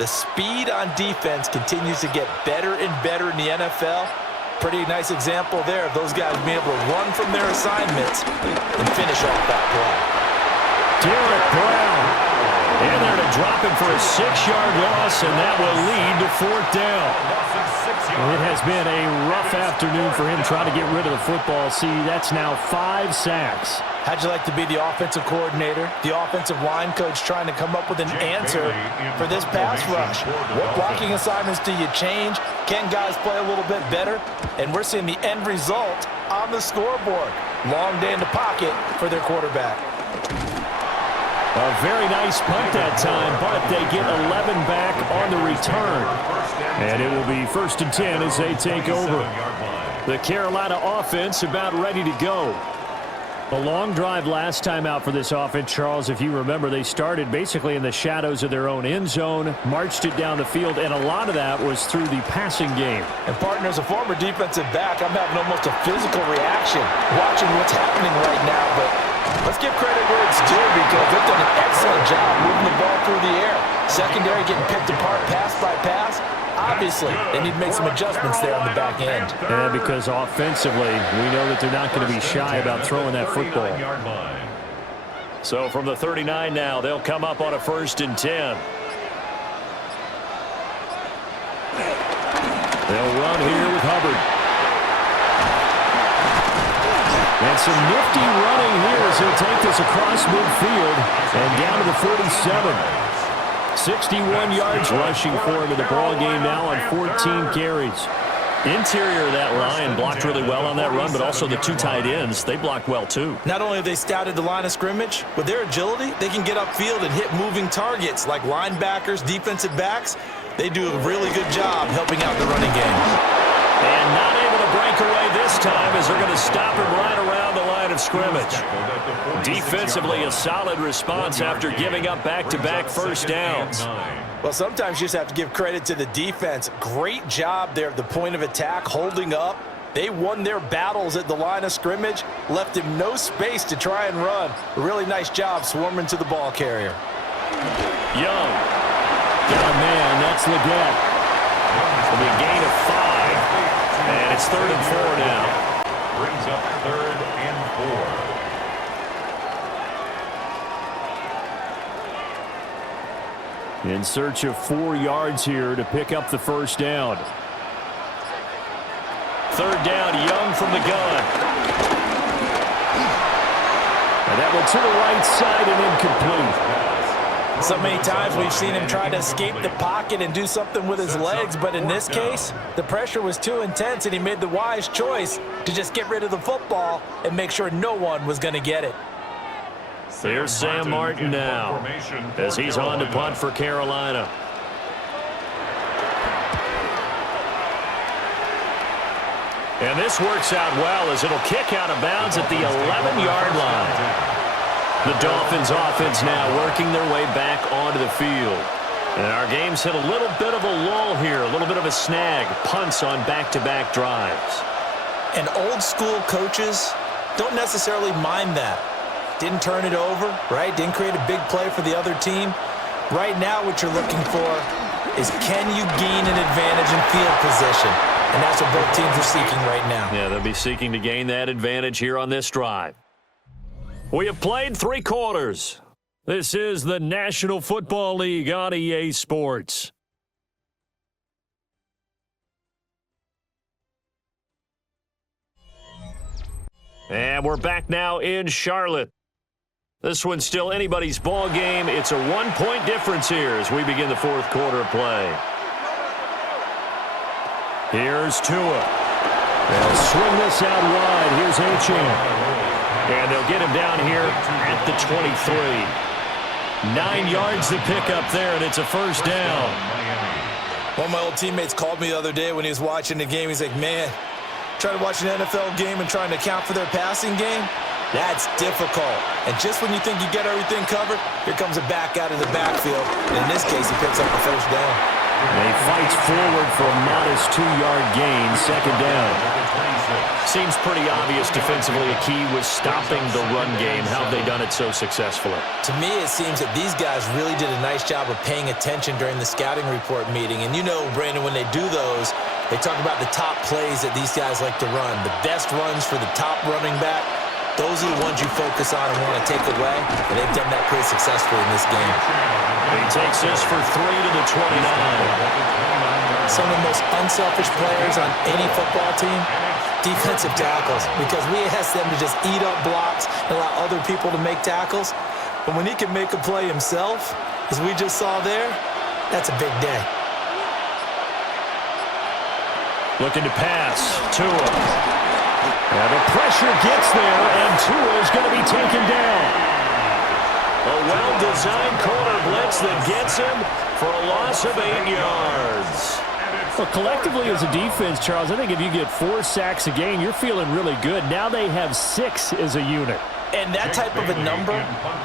The speed on defense continues to get better and better in the NFL. Pretty nice example there of those guys being able to run from their assignments and finish off that play. Derek Brown in there to drop him for a 6-yard loss, and that will lead to 4th down. It has been a rough afternoon for him trying to get rid of the football. See, that's now 5 sacks. How'd you like to be the offensive coordinator, the offensive line coach trying to come up with an answer for this pass rush? What blocking assignments do you change? Can guys play a little bit better? And we're seeing the end result on the scoreboard. Long day in the pocket for their quarterback. A very nice punt that time, but they get 11 back on the return. And it will be 1st and 10 as they take over. The Carolina offense about ready to go. A long drive last time out for this offense, Charles. If you remember, they started basically in the shadows of their own end zone, marched it down the field, and a lot of that was through the passing game. And, partner, as a former defensive back, I'm having almost a physical reaction watching what's happening right now. But let's give credit where it's due because they've done an excellent job moving the ball through the air. Secondary getting picked apart pass by pass. Obviously, they need to make some adjustments there on the back end. And because offensively, we know that they're not going to be shy about throwing that football. So from the 39 now, they'll come up on a 1st and 10. They'll run here with Hubbard. And some nifty running here as he'll take this across midfield and down to the 47. 61 yards rushing for him in the ball game now on 14 carries. Interior of that line blocked really well on that run, but also the 2 tight ends, they blocked well too. Not only have they scouted the line of scrimmage, with their agility, they can get upfield and hit moving targets like linebackers, defensive backs. They do a really good job helping out the running game. And not able to break away this time as they're going to stop him right around the line of scrimmage. Defensively, a solid response after giving up back-to-back first downs. Well, sometimes you just have to give credit to the defense. Great job there at the point of attack, holding up. They won their battles at the line of scrimmage, left him no space to try and run. A really nice job swarming to the ball carrier. Young. Got a man, that's Leggett. It'll be a gain of 5, and it's 3rd and 4 now. Brings up 3rd and 4. In search of 4 yards here to pick up the first down. Third down, Young from the gun. And that one to the right side and incomplete. So many times we've seen him try to escape the pocket and do something with his legs, but in this case, the pressure was too intense and he made the wise choice to just get rid of the football and make sure no one was going to get it. Here's Sam Martin now as he's on to punt for Carolina. And this works out well as it'll kick out of bounds at the 11-yard line. The Dolphins offense now working their way back onto the field. And our game's hit a little bit of a lull here, a little bit of a snag. Punts on back-to-back drives. And old school coaches don't necessarily mind that. Didn't turn it over, right? Didn't create a big play for the other team. Right now what you're looking for is can you gain an advantage in field position? And that's what both teams are seeking right now. Yeah, they'll be seeking to gain that advantage here on this drive. We have played 3 quarters. This is the National Football League on EA Sports. And we're back now in Charlotte. This one's still anybody's ball game. It's a 1-point difference here as we begin the 4th quarter of play. Here's Tua. They'll swing this out wide. Here's Achane. And they'll get him down here at the 23. 9 yards to pick up there, and it's a first down. One of my old teammates called me the other day when he was watching the game. He's like, man, trying to watch an NFL game and trying to account for their passing game, that's difficult. And just when you think you get everything covered, here comes a back out of the backfield. And in this case, he picks up the first down. And he fights forward for a modest 2-yard gain, second down. Seems pretty obvious defensively a key was stopping the run game. How have they done it so successfully? To me, it seems that these guys really did a nice job of paying attention during the scouting report meeting. And you know, Brandon, when they do those, they talk about the top plays that these guys like to run. The best runs for the top running back, those are the ones you focus on and want to take away. And they've done that pretty successfully in this game. He takes this for 3 to the 29. Some of the most unselfish players on any football team, defensive tackles, because we ask them to just eat up blocks and allow other people to make tackles. But when he can make a play himself, as we just saw there, that's a big day. Looking to pass. Tua. And the pressure gets there, and Tua is going to be taken down. A well-designed corner blitz that gets him for a loss of 8 yards. Well, collectively as a defense, Charles, I think if you get 4 sacks a game, you're feeling really good. Now they have 6 as a unit. And that type of a number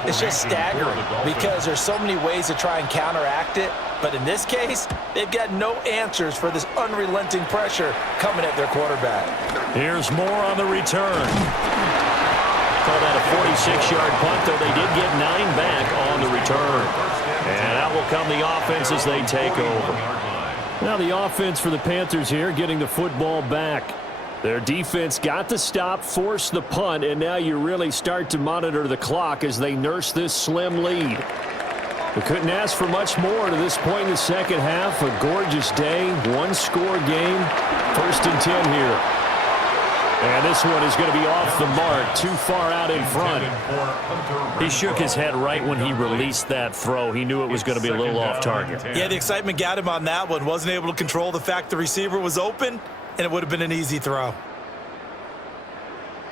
is just staggering because there's so many ways to try and counteract it. But in this case, they've got no answers for this unrelenting pressure coming at their quarterback. Here's more on the return. Call that a 46-yard punt, though they did get 9 back on the return. And out will come the offense as they take over. Now the offense for the Panthers here getting the football back. Their defense got the stop, forced the punt, and now you really start to monitor the clock as they nurse this slim lead. We couldn't ask for much more to this point in the second half. A gorgeous day, 1-score game, 1st and 10 here. And this one is going to be off the mark, too far out in front. He shook his head right when he released that throw. He knew it was going to be a little off target. Yeah, the excitement got him on that one. Wasn't able to control the fact the receiver was open, and it would have been an easy throw.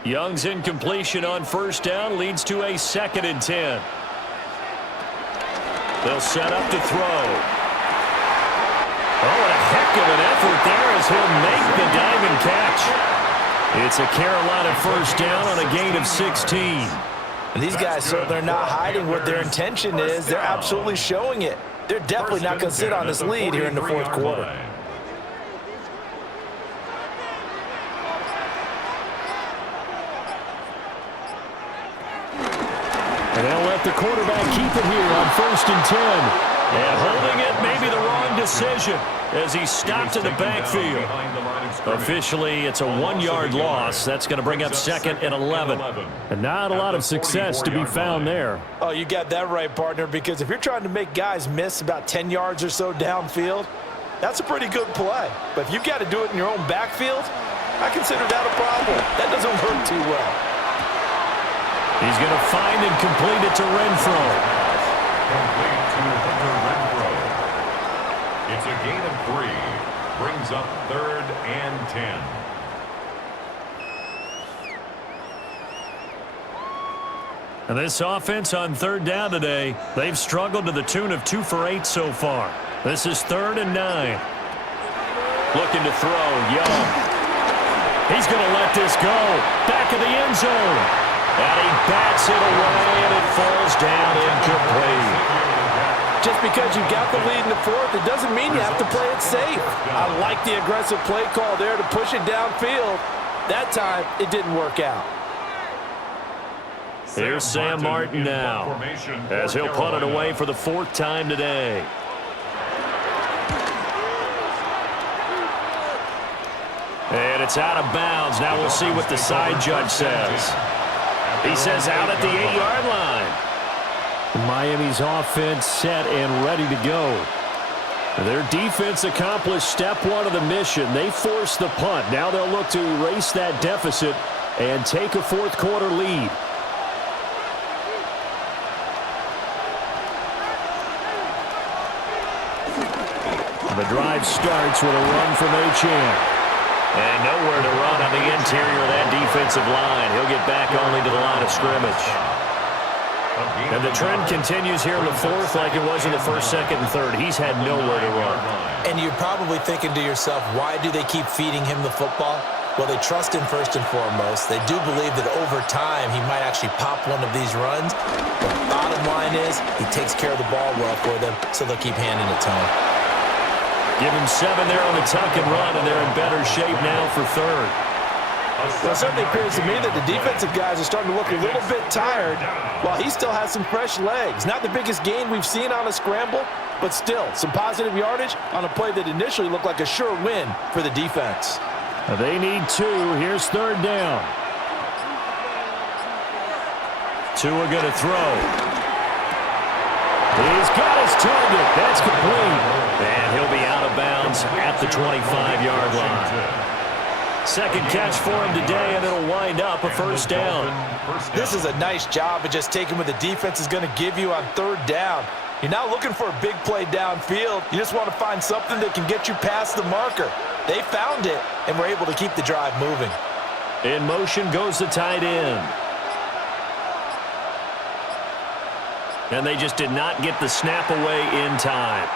Young's incompletion on 1st down leads to a 2nd and 10. They'll set up to throw. Oh, what a heck of an effort there as he'll make the diving catch. It's a Carolina 1st down on a gain of 16. And these guys certainly are not hiding what their intention is. They're absolutely showing it. They're definitely not going to sit on this lead here in the 4th quarter. And they'll let the quarterback keep it here on 1st and 10. And holding it, maybe the wrong decision as he stopped in the backfield. Officially, it's a 1-yard loss. That's going to bring up 2nd and 11. And not a lot of success to be found there. Oh, you got that right, partner, because if you're trying to make guys miss about 10 yards or so downfield, that's a pretty good play. But if you've got to do it in your own backfield, I consider that a problem. That doesn't work too well. He's going to find and complete it to Renfro. Complete to Hunter Renfro. It's a gain of 3. Brings up 3rd and 10. And this offense on 3rd down today, they've struggled to the tune of 2 for 8 so far. This is 3rd and 9. Looking to throw, Young. He's going to let this go. Back of the end zone. And he bats it away, and it falls down incomplete. Just because you got the lead in the 4th, it doesn't mean you have to play it safe. I like the aggressive play call there to push it downfield. That time, it didn't work out. Here's Sam Martin now, as he'll punt it away for the 4th time today. And it's out of bounds. Now we'll see what the side judge says. He says out at the 8-yard line. Miami's offense set and ready to go. Their defense accomplished step 1 of the mission. They forced the punt. Now they'll look to erase that deficit and take a 4th quarter lead. The drive starts with a run from Achane. And nowhere to run on the interior of that defensive line. He'll get back only to the line of scrimmage. And the trend continues here in the 4th like it was in the 1st, 2nd, and 3rd. He's had nowhere to run. And you're probably thinking to yourself, why do they keep feeding him the football? Well, they trust him first and foremost. They do believe that over time he might actually pop one of these runs. The bottom line is he takes care of the ball well for them, so they'll keep handing it to him. Give him 7 there on the tuck and run, and they're in better shape now for 3rd. Well, it certainly appears to me that the defensive guys are starting to look a little bit tired while he still has some fresh legs. Not the biggest gain we've seen on a scramble, but still some positive yardage on a play that initially looked like a sure win for the defense. They need 2. Here's 3rd down. Tua going to throw. He's got his target. That's complete. And he'll be out of bounds at the 25-yard line. 2nd catch for him today, and it'll wind up a 1st down. This is a nice job of just taking what the defense is going to give you on 3rd down. You're not looking for a big play downfield. You just want to find something that can get you past the marker. They found it, and were able to keep the drive moving. In motion goes the tight end. And they just did not get the snap away in time.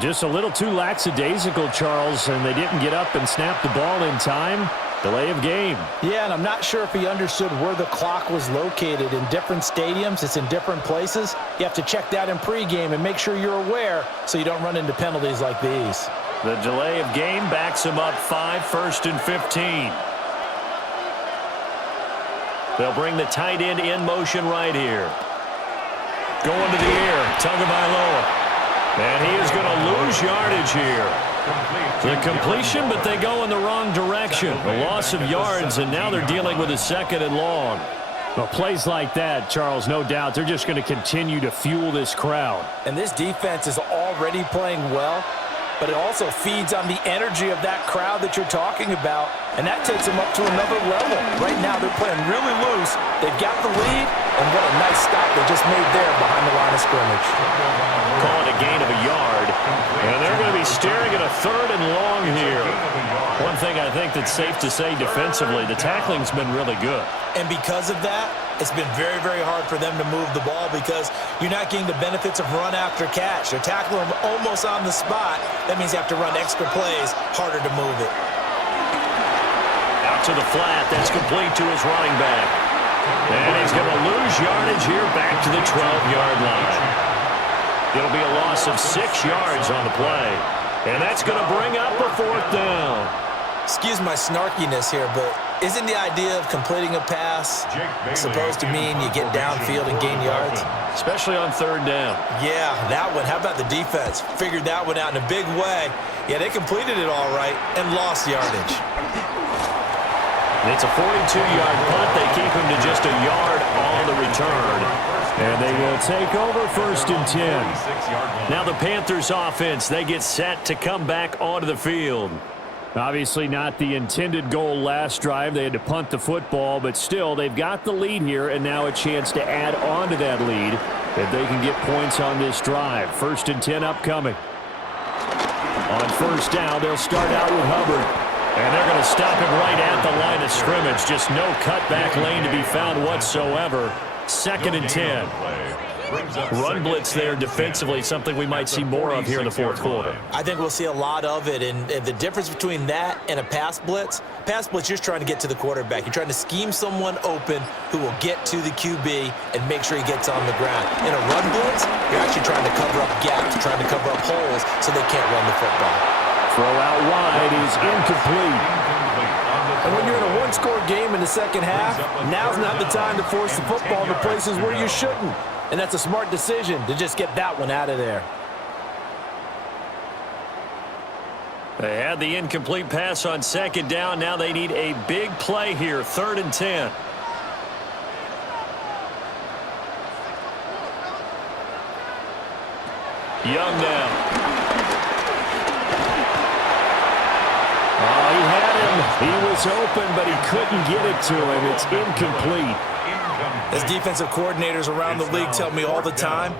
Just a little too lackadaisical, Charles, and they didn't get up and snap the ball in time. Delay of game. Yeah, and I'm not sure if he understood where the clock was located. In different stadiums, it's in different places. You have to check that in pregame and make sure you're aware so you don't run into penalties like these. The delay of game backs him up 5, 1st and 15. They'll bring the tight end in motion right here. Going to the air, Tagovailoa. And he is going to lose yardage here. The completion, but they go in the wrong direction. A loss of yards, and now they're dealing with a 2nd and long. Well, plays like that, Charles, no doubt, they're just going to continue to fuel this crowd. And this defense is already playing well, but it also feeds on the energy of that crowd that you're talking about, and that takes them up to another level. Right now, they're playing really loose. They've got the lead, and what a nice stop they just made there behind the line of scrimmage. Call it a gain of a yard, and they're going to be staring at a 3rd and long here. One thing I think that's safe to say defensively, the tackling's been really good. And because of that, it's been very, very hard for them to move the ball because you're not getting the benefits of run after catch. They're tackling them almost on the spot. That means you have to run extra plays, harder to move it. Out to the flat, that's complete to his running back. And he's going to lose yardage here back to the 12-yard line. It'll be a loss of 6 yards on the play. And that's going to bring up a 4th down. Excuse my snarkiness here, but isn't the idea of completing a pass supposed to mean you get downfield and gain yards? Especially on third down. Yeah, that one. How about the defense? Figured that one out in a big way. Yeah, they completed it all right and lost yardage. It's a 42-yard punt. They keep him to just a yard on the return. And they will take over 1st and 10. Now the Panthers offense, they get set to come back onto the field. Obviously not the intended goal last drive. They had to punt the football, but still they've got the lead here and now a chance to add on to that lead if they can get points on this drive. 1st and 10 upcoming. On 1st down, they'll start out with Hubbard. And they're going to stop him right at the line of scrimmage. Just no cutback lane to be found whatsoever. 2nd and 10. Run blitz there defensively, something we might see more of here in the 4th quarter. I think we'll see a lot of it, and the difference between that and a pass blitz, you're just trying to get to the quarterback. You're trying to scheme someone open who will get to the QB and make sure he gets on the ground. In a run blitz, you're actually trying to cover up gaps, trying to cover up holes so they can't run the football. Throw out wide is incomplete. And when you're in a one-score game in the second half, now's not the time to force the football to places where you shouldn't. And that's a smart decision to just get that one out of there. They had the incomplete pass on 2nd down. Now they need a big play here. 3rd and 10. Young now. Oh, he had him. He was open, but he couldn't get it to him. It's incomplete. As defensive coordinators around the league tell me all the time,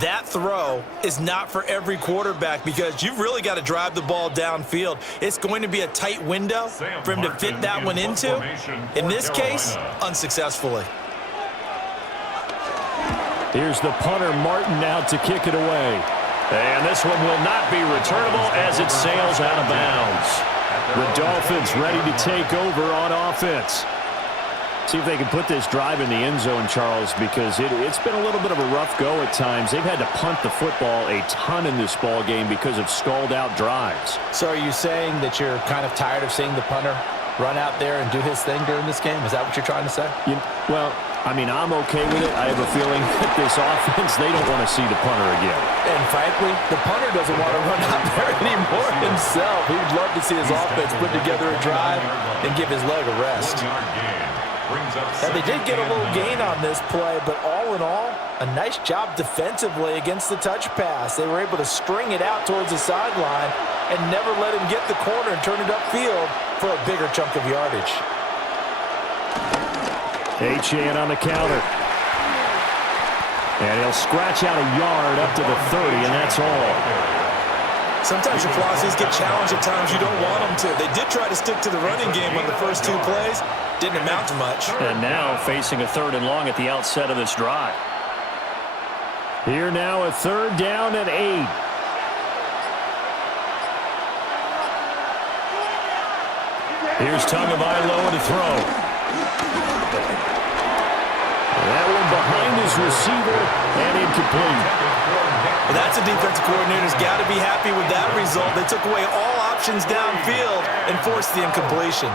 that throw is not for every quarterback because you've really got to drive the ball downfield. It's going to be a tight window for him to fit that one into. In this case, unsuccessfully. Here's the punter, Martin, now to kick it away. And this one will not be returnable as it sails out of bounds. The Dolphins ready to take over on offense. See if they can put this drive in the end zone, Charles, because it's been a little bit of a rough go at times. They've had to punt the football a ton in this ball game because of stalled-out drives. So are you saying that you're kind of tired of seeing the punter run out there and do his thing during this game? Is that what you're trying to say? Well, I mean, I'm okay with it. I have a feeling that this offense, they don't want to see the punter again. And frankly, the punter doesn't want to run out there anymore himself. He would love to see his offense put together a drive and give his leg a rest. And they did get a little gain on this play, but all in all, a nice job defensively against the touch pass. They were able to string it out towards the sideline and never let him get the corner and turn it upfield for a bigger chunk of yardage. Achane on the counter. And he'll scratch out a yard up to the 30, and that's all. Sometimes your philosophies get challenged at times you don't want them to. They did try to stick to the running game on the first 2 plays. Didn't amount to much. And now facing a 3rd and long at the outset of this drive. Here now a 3rd down and 8. Here's Tagovailoa to throw. That one behind his receiver and incomplete. Well, that's a defensive coordinator's got to be happy with that result. They took away all options downfield and forced the incompletion.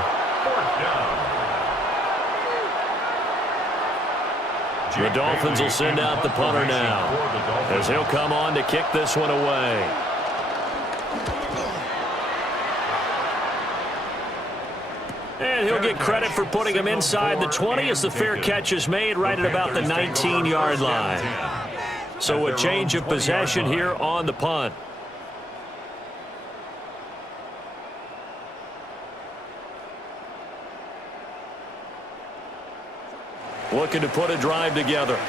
The Dolphins will send out the punter now as he'll come on to kick this one away. And he'll get credit for putting him inside the 20 as the fair catch is made right at about the 19-yard line. So a change of possession here on the punt. Looking to put a drive together.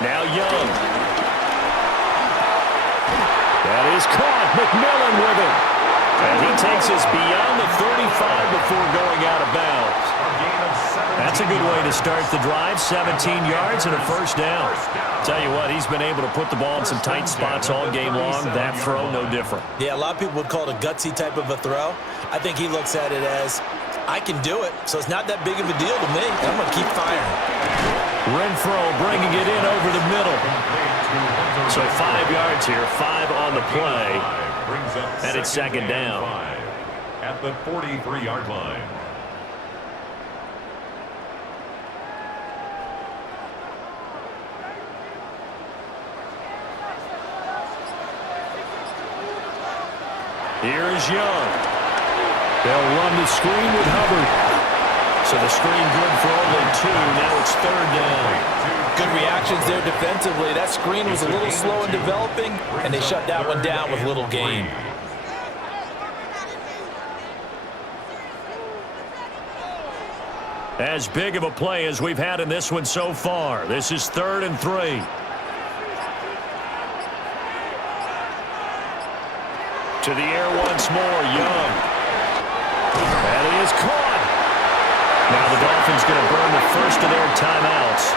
Now Young. That is caught. McMillan with it. And he takes us beyond the 35 before going out of bounds. That's a good way to start the drive. 17 yards and a 1st down. Tell you what, he's been able to put the ball in some tight spots all game long. That throw, no different. Yeah, a lot of people would call it a gutsy type of a throw. I think he looks at it as, I can do it, so it's not that big of a deal to me. I'm going to keep firing. Renfro bringing it in over the middle. So 5 yards here, 5 on the play. brings up And it's second down. 5 at the 43-yard line. Here's Young. They'll run the screen with Hubbard. So the screen good for only 2. Now it's third down. Good reactions there defensively. That screen was a little slow in developing, and they shut that one down with little gain. As big of a play as we've had in this one so far. This is 3rd and 3. To the air once more, Young. And it is caught. Now the Dolphins going to burn the first of their timeouts.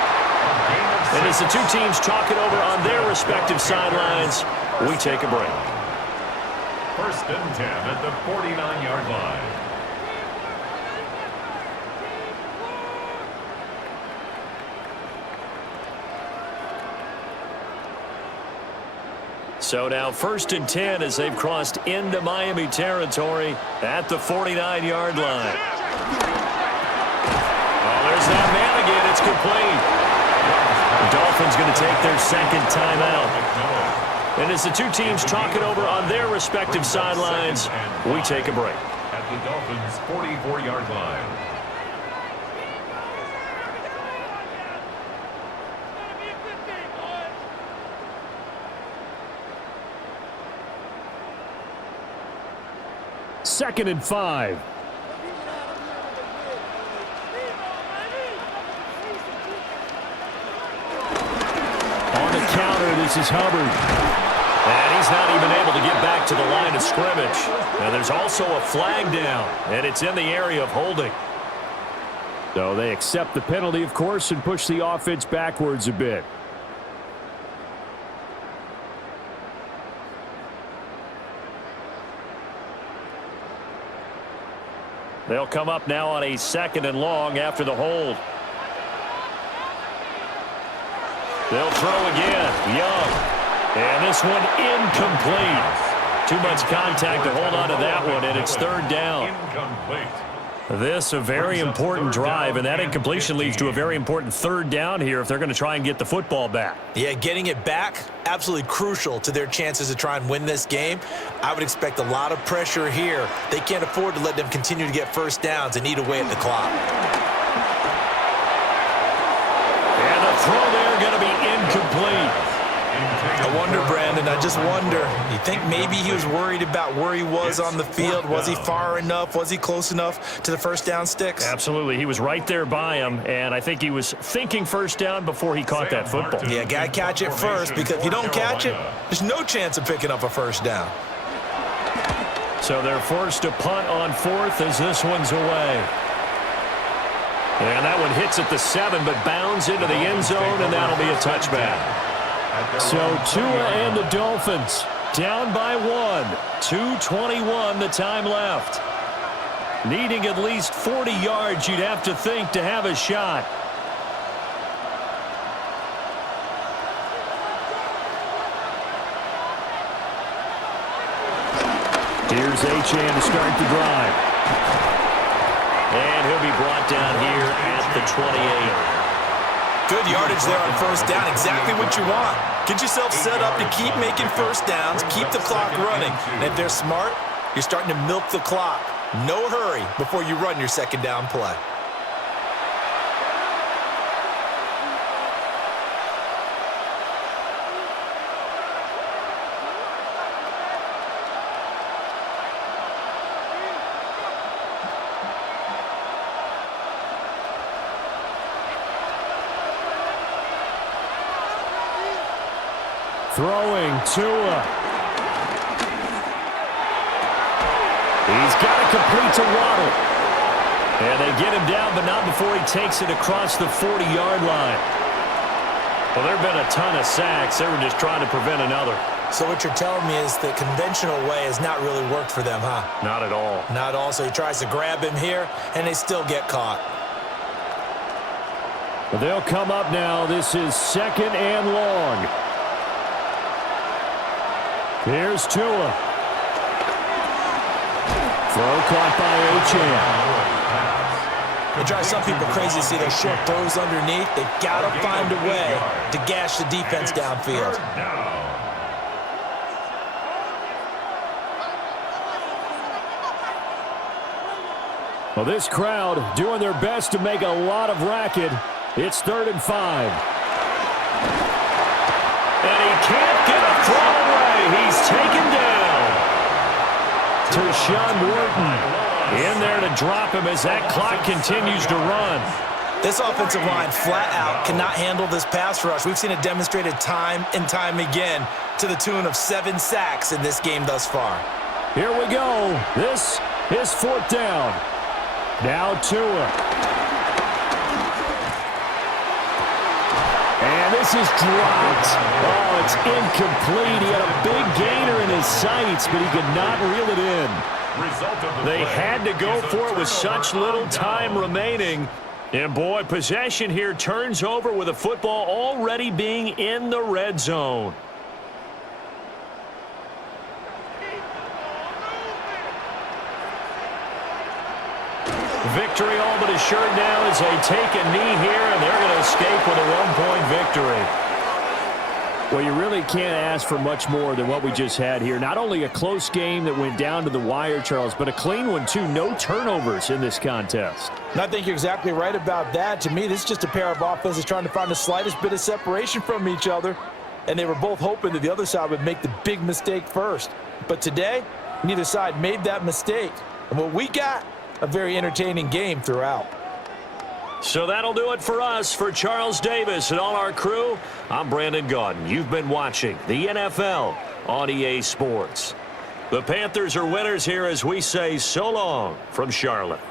And as the two teams talk it over on their respective sidelines, we take a break. 1st and 10 at the 49-yard line. So now 1st and 10 as they've crossed into Miami territory at the 49-yard line. Oh, there's that man again. It's complete. The Dolphins going to take their second timeout. And as the two teams talk it over on their respective sidelines, we take a break. At the Dolphins' 44-yard line. Second and 5. On the counter, this is Hubbard. And he's not even able to get back to the line of scrimmage. And there's also a flag down, and it's in the area of holding. So they accept the penalty, of course, and push the offense backwards a bit. They'll come up now on a 2nd and long after the hold. They'll throw again. Young. And this one incomplete. Too much contact to hold on to that one, and it's 3rd down. Incomplete. This a very important drive, and that incompletion leads to a very important 3rd down here if they're going to try and get the football back. Yeah, getting it back, absolutely crucial to their chances to try and win this game. I would expect a lot of pressure here. They can't afford to let them continue to get first downs and eat away at the clock. And the throw there going to be incomplete. I wonder, Brandon, I just wonder, you think maybe he was worried about where he was on the field? Was he far enough? Was he close enough to the first down sticks? Absolutely. He was right there by him, and I think he was thinking first down before he caught that football. Yeah, got to catch it first, because if you don't catch it, there's no chance of picking up a first down. So they're forced to punt on 4th as this one's away. And that one hits at the 7, but bounds into the end zone, and that'll be a touchback. So Tua and the Dolphins down by 1. 2:21 the time left. Needing at least 40 yards, you'd have to think, to have a shot. Here's Achane to start the drive. And he'll be brought down here at the 28. Good yardage there on first down, exactly what you want. Get yourself set up to keep making first downs, keep the clock running. And if they're smart, you're starting to milk the clock. No hurry before you run your second down play. Throwing Tua. He's got it complete to Waddle. And they get him down, but not before he takes it across the 40-yard line. Well, there have been a ton of sacks. They were just trying to prevent another. So what you're telling me is the conventional way has not really worked for them, huh? Not at all. Not at all. So he tries to grab him here, and they still get caught. Well, they'll come up now. This is 2nd and long. Here's Tua. Throw caught by Achane. It drives some people crazy to see those short throws underneath. They've got to find a way to gash the defense downfield. Well, this crowd doing their best to make a lot of racket. It's 3rd and 5. And he can't get a throw away. He's taken down. Tershawn Wharton in there to drop him as that clock continues to run. This offensive line flat out cannot handle this pass rush. We've seen it demonstrated time and time again to the tune of 7 sacks in this game thus far. Here we go. This is 4th down. Now Tua. And this is dropped. Oh, it's incomplete. He had a big gainer in his sights, but he could not reel it in. They had to go for it with such little time remaining. And, boy, possession here turns over with a football already being in the red zone. Victory all but assured now as they take a knee here, and they're going to escape with a 1-point victory. Well, you really can't ask for much more than what we just had here. Not only a close game that went down to the wire, Charles, but a clean one, too. No turnovers in this contest. And I think you're exactly right about that. To me, this is just a pair of offenses trying to find the slightest bit of separation from each other, and they were both hoping that the other side would make the big mistake first. But today, neither side made that mistake. And what we got, a very entertaining game throughout. So that'll do it for us. For Charles Davis and all our crew, I'm Brandon Gaudin. You've been watching the NFL on EA Sports. The Panthers are winners here as we say so long from Charlotte.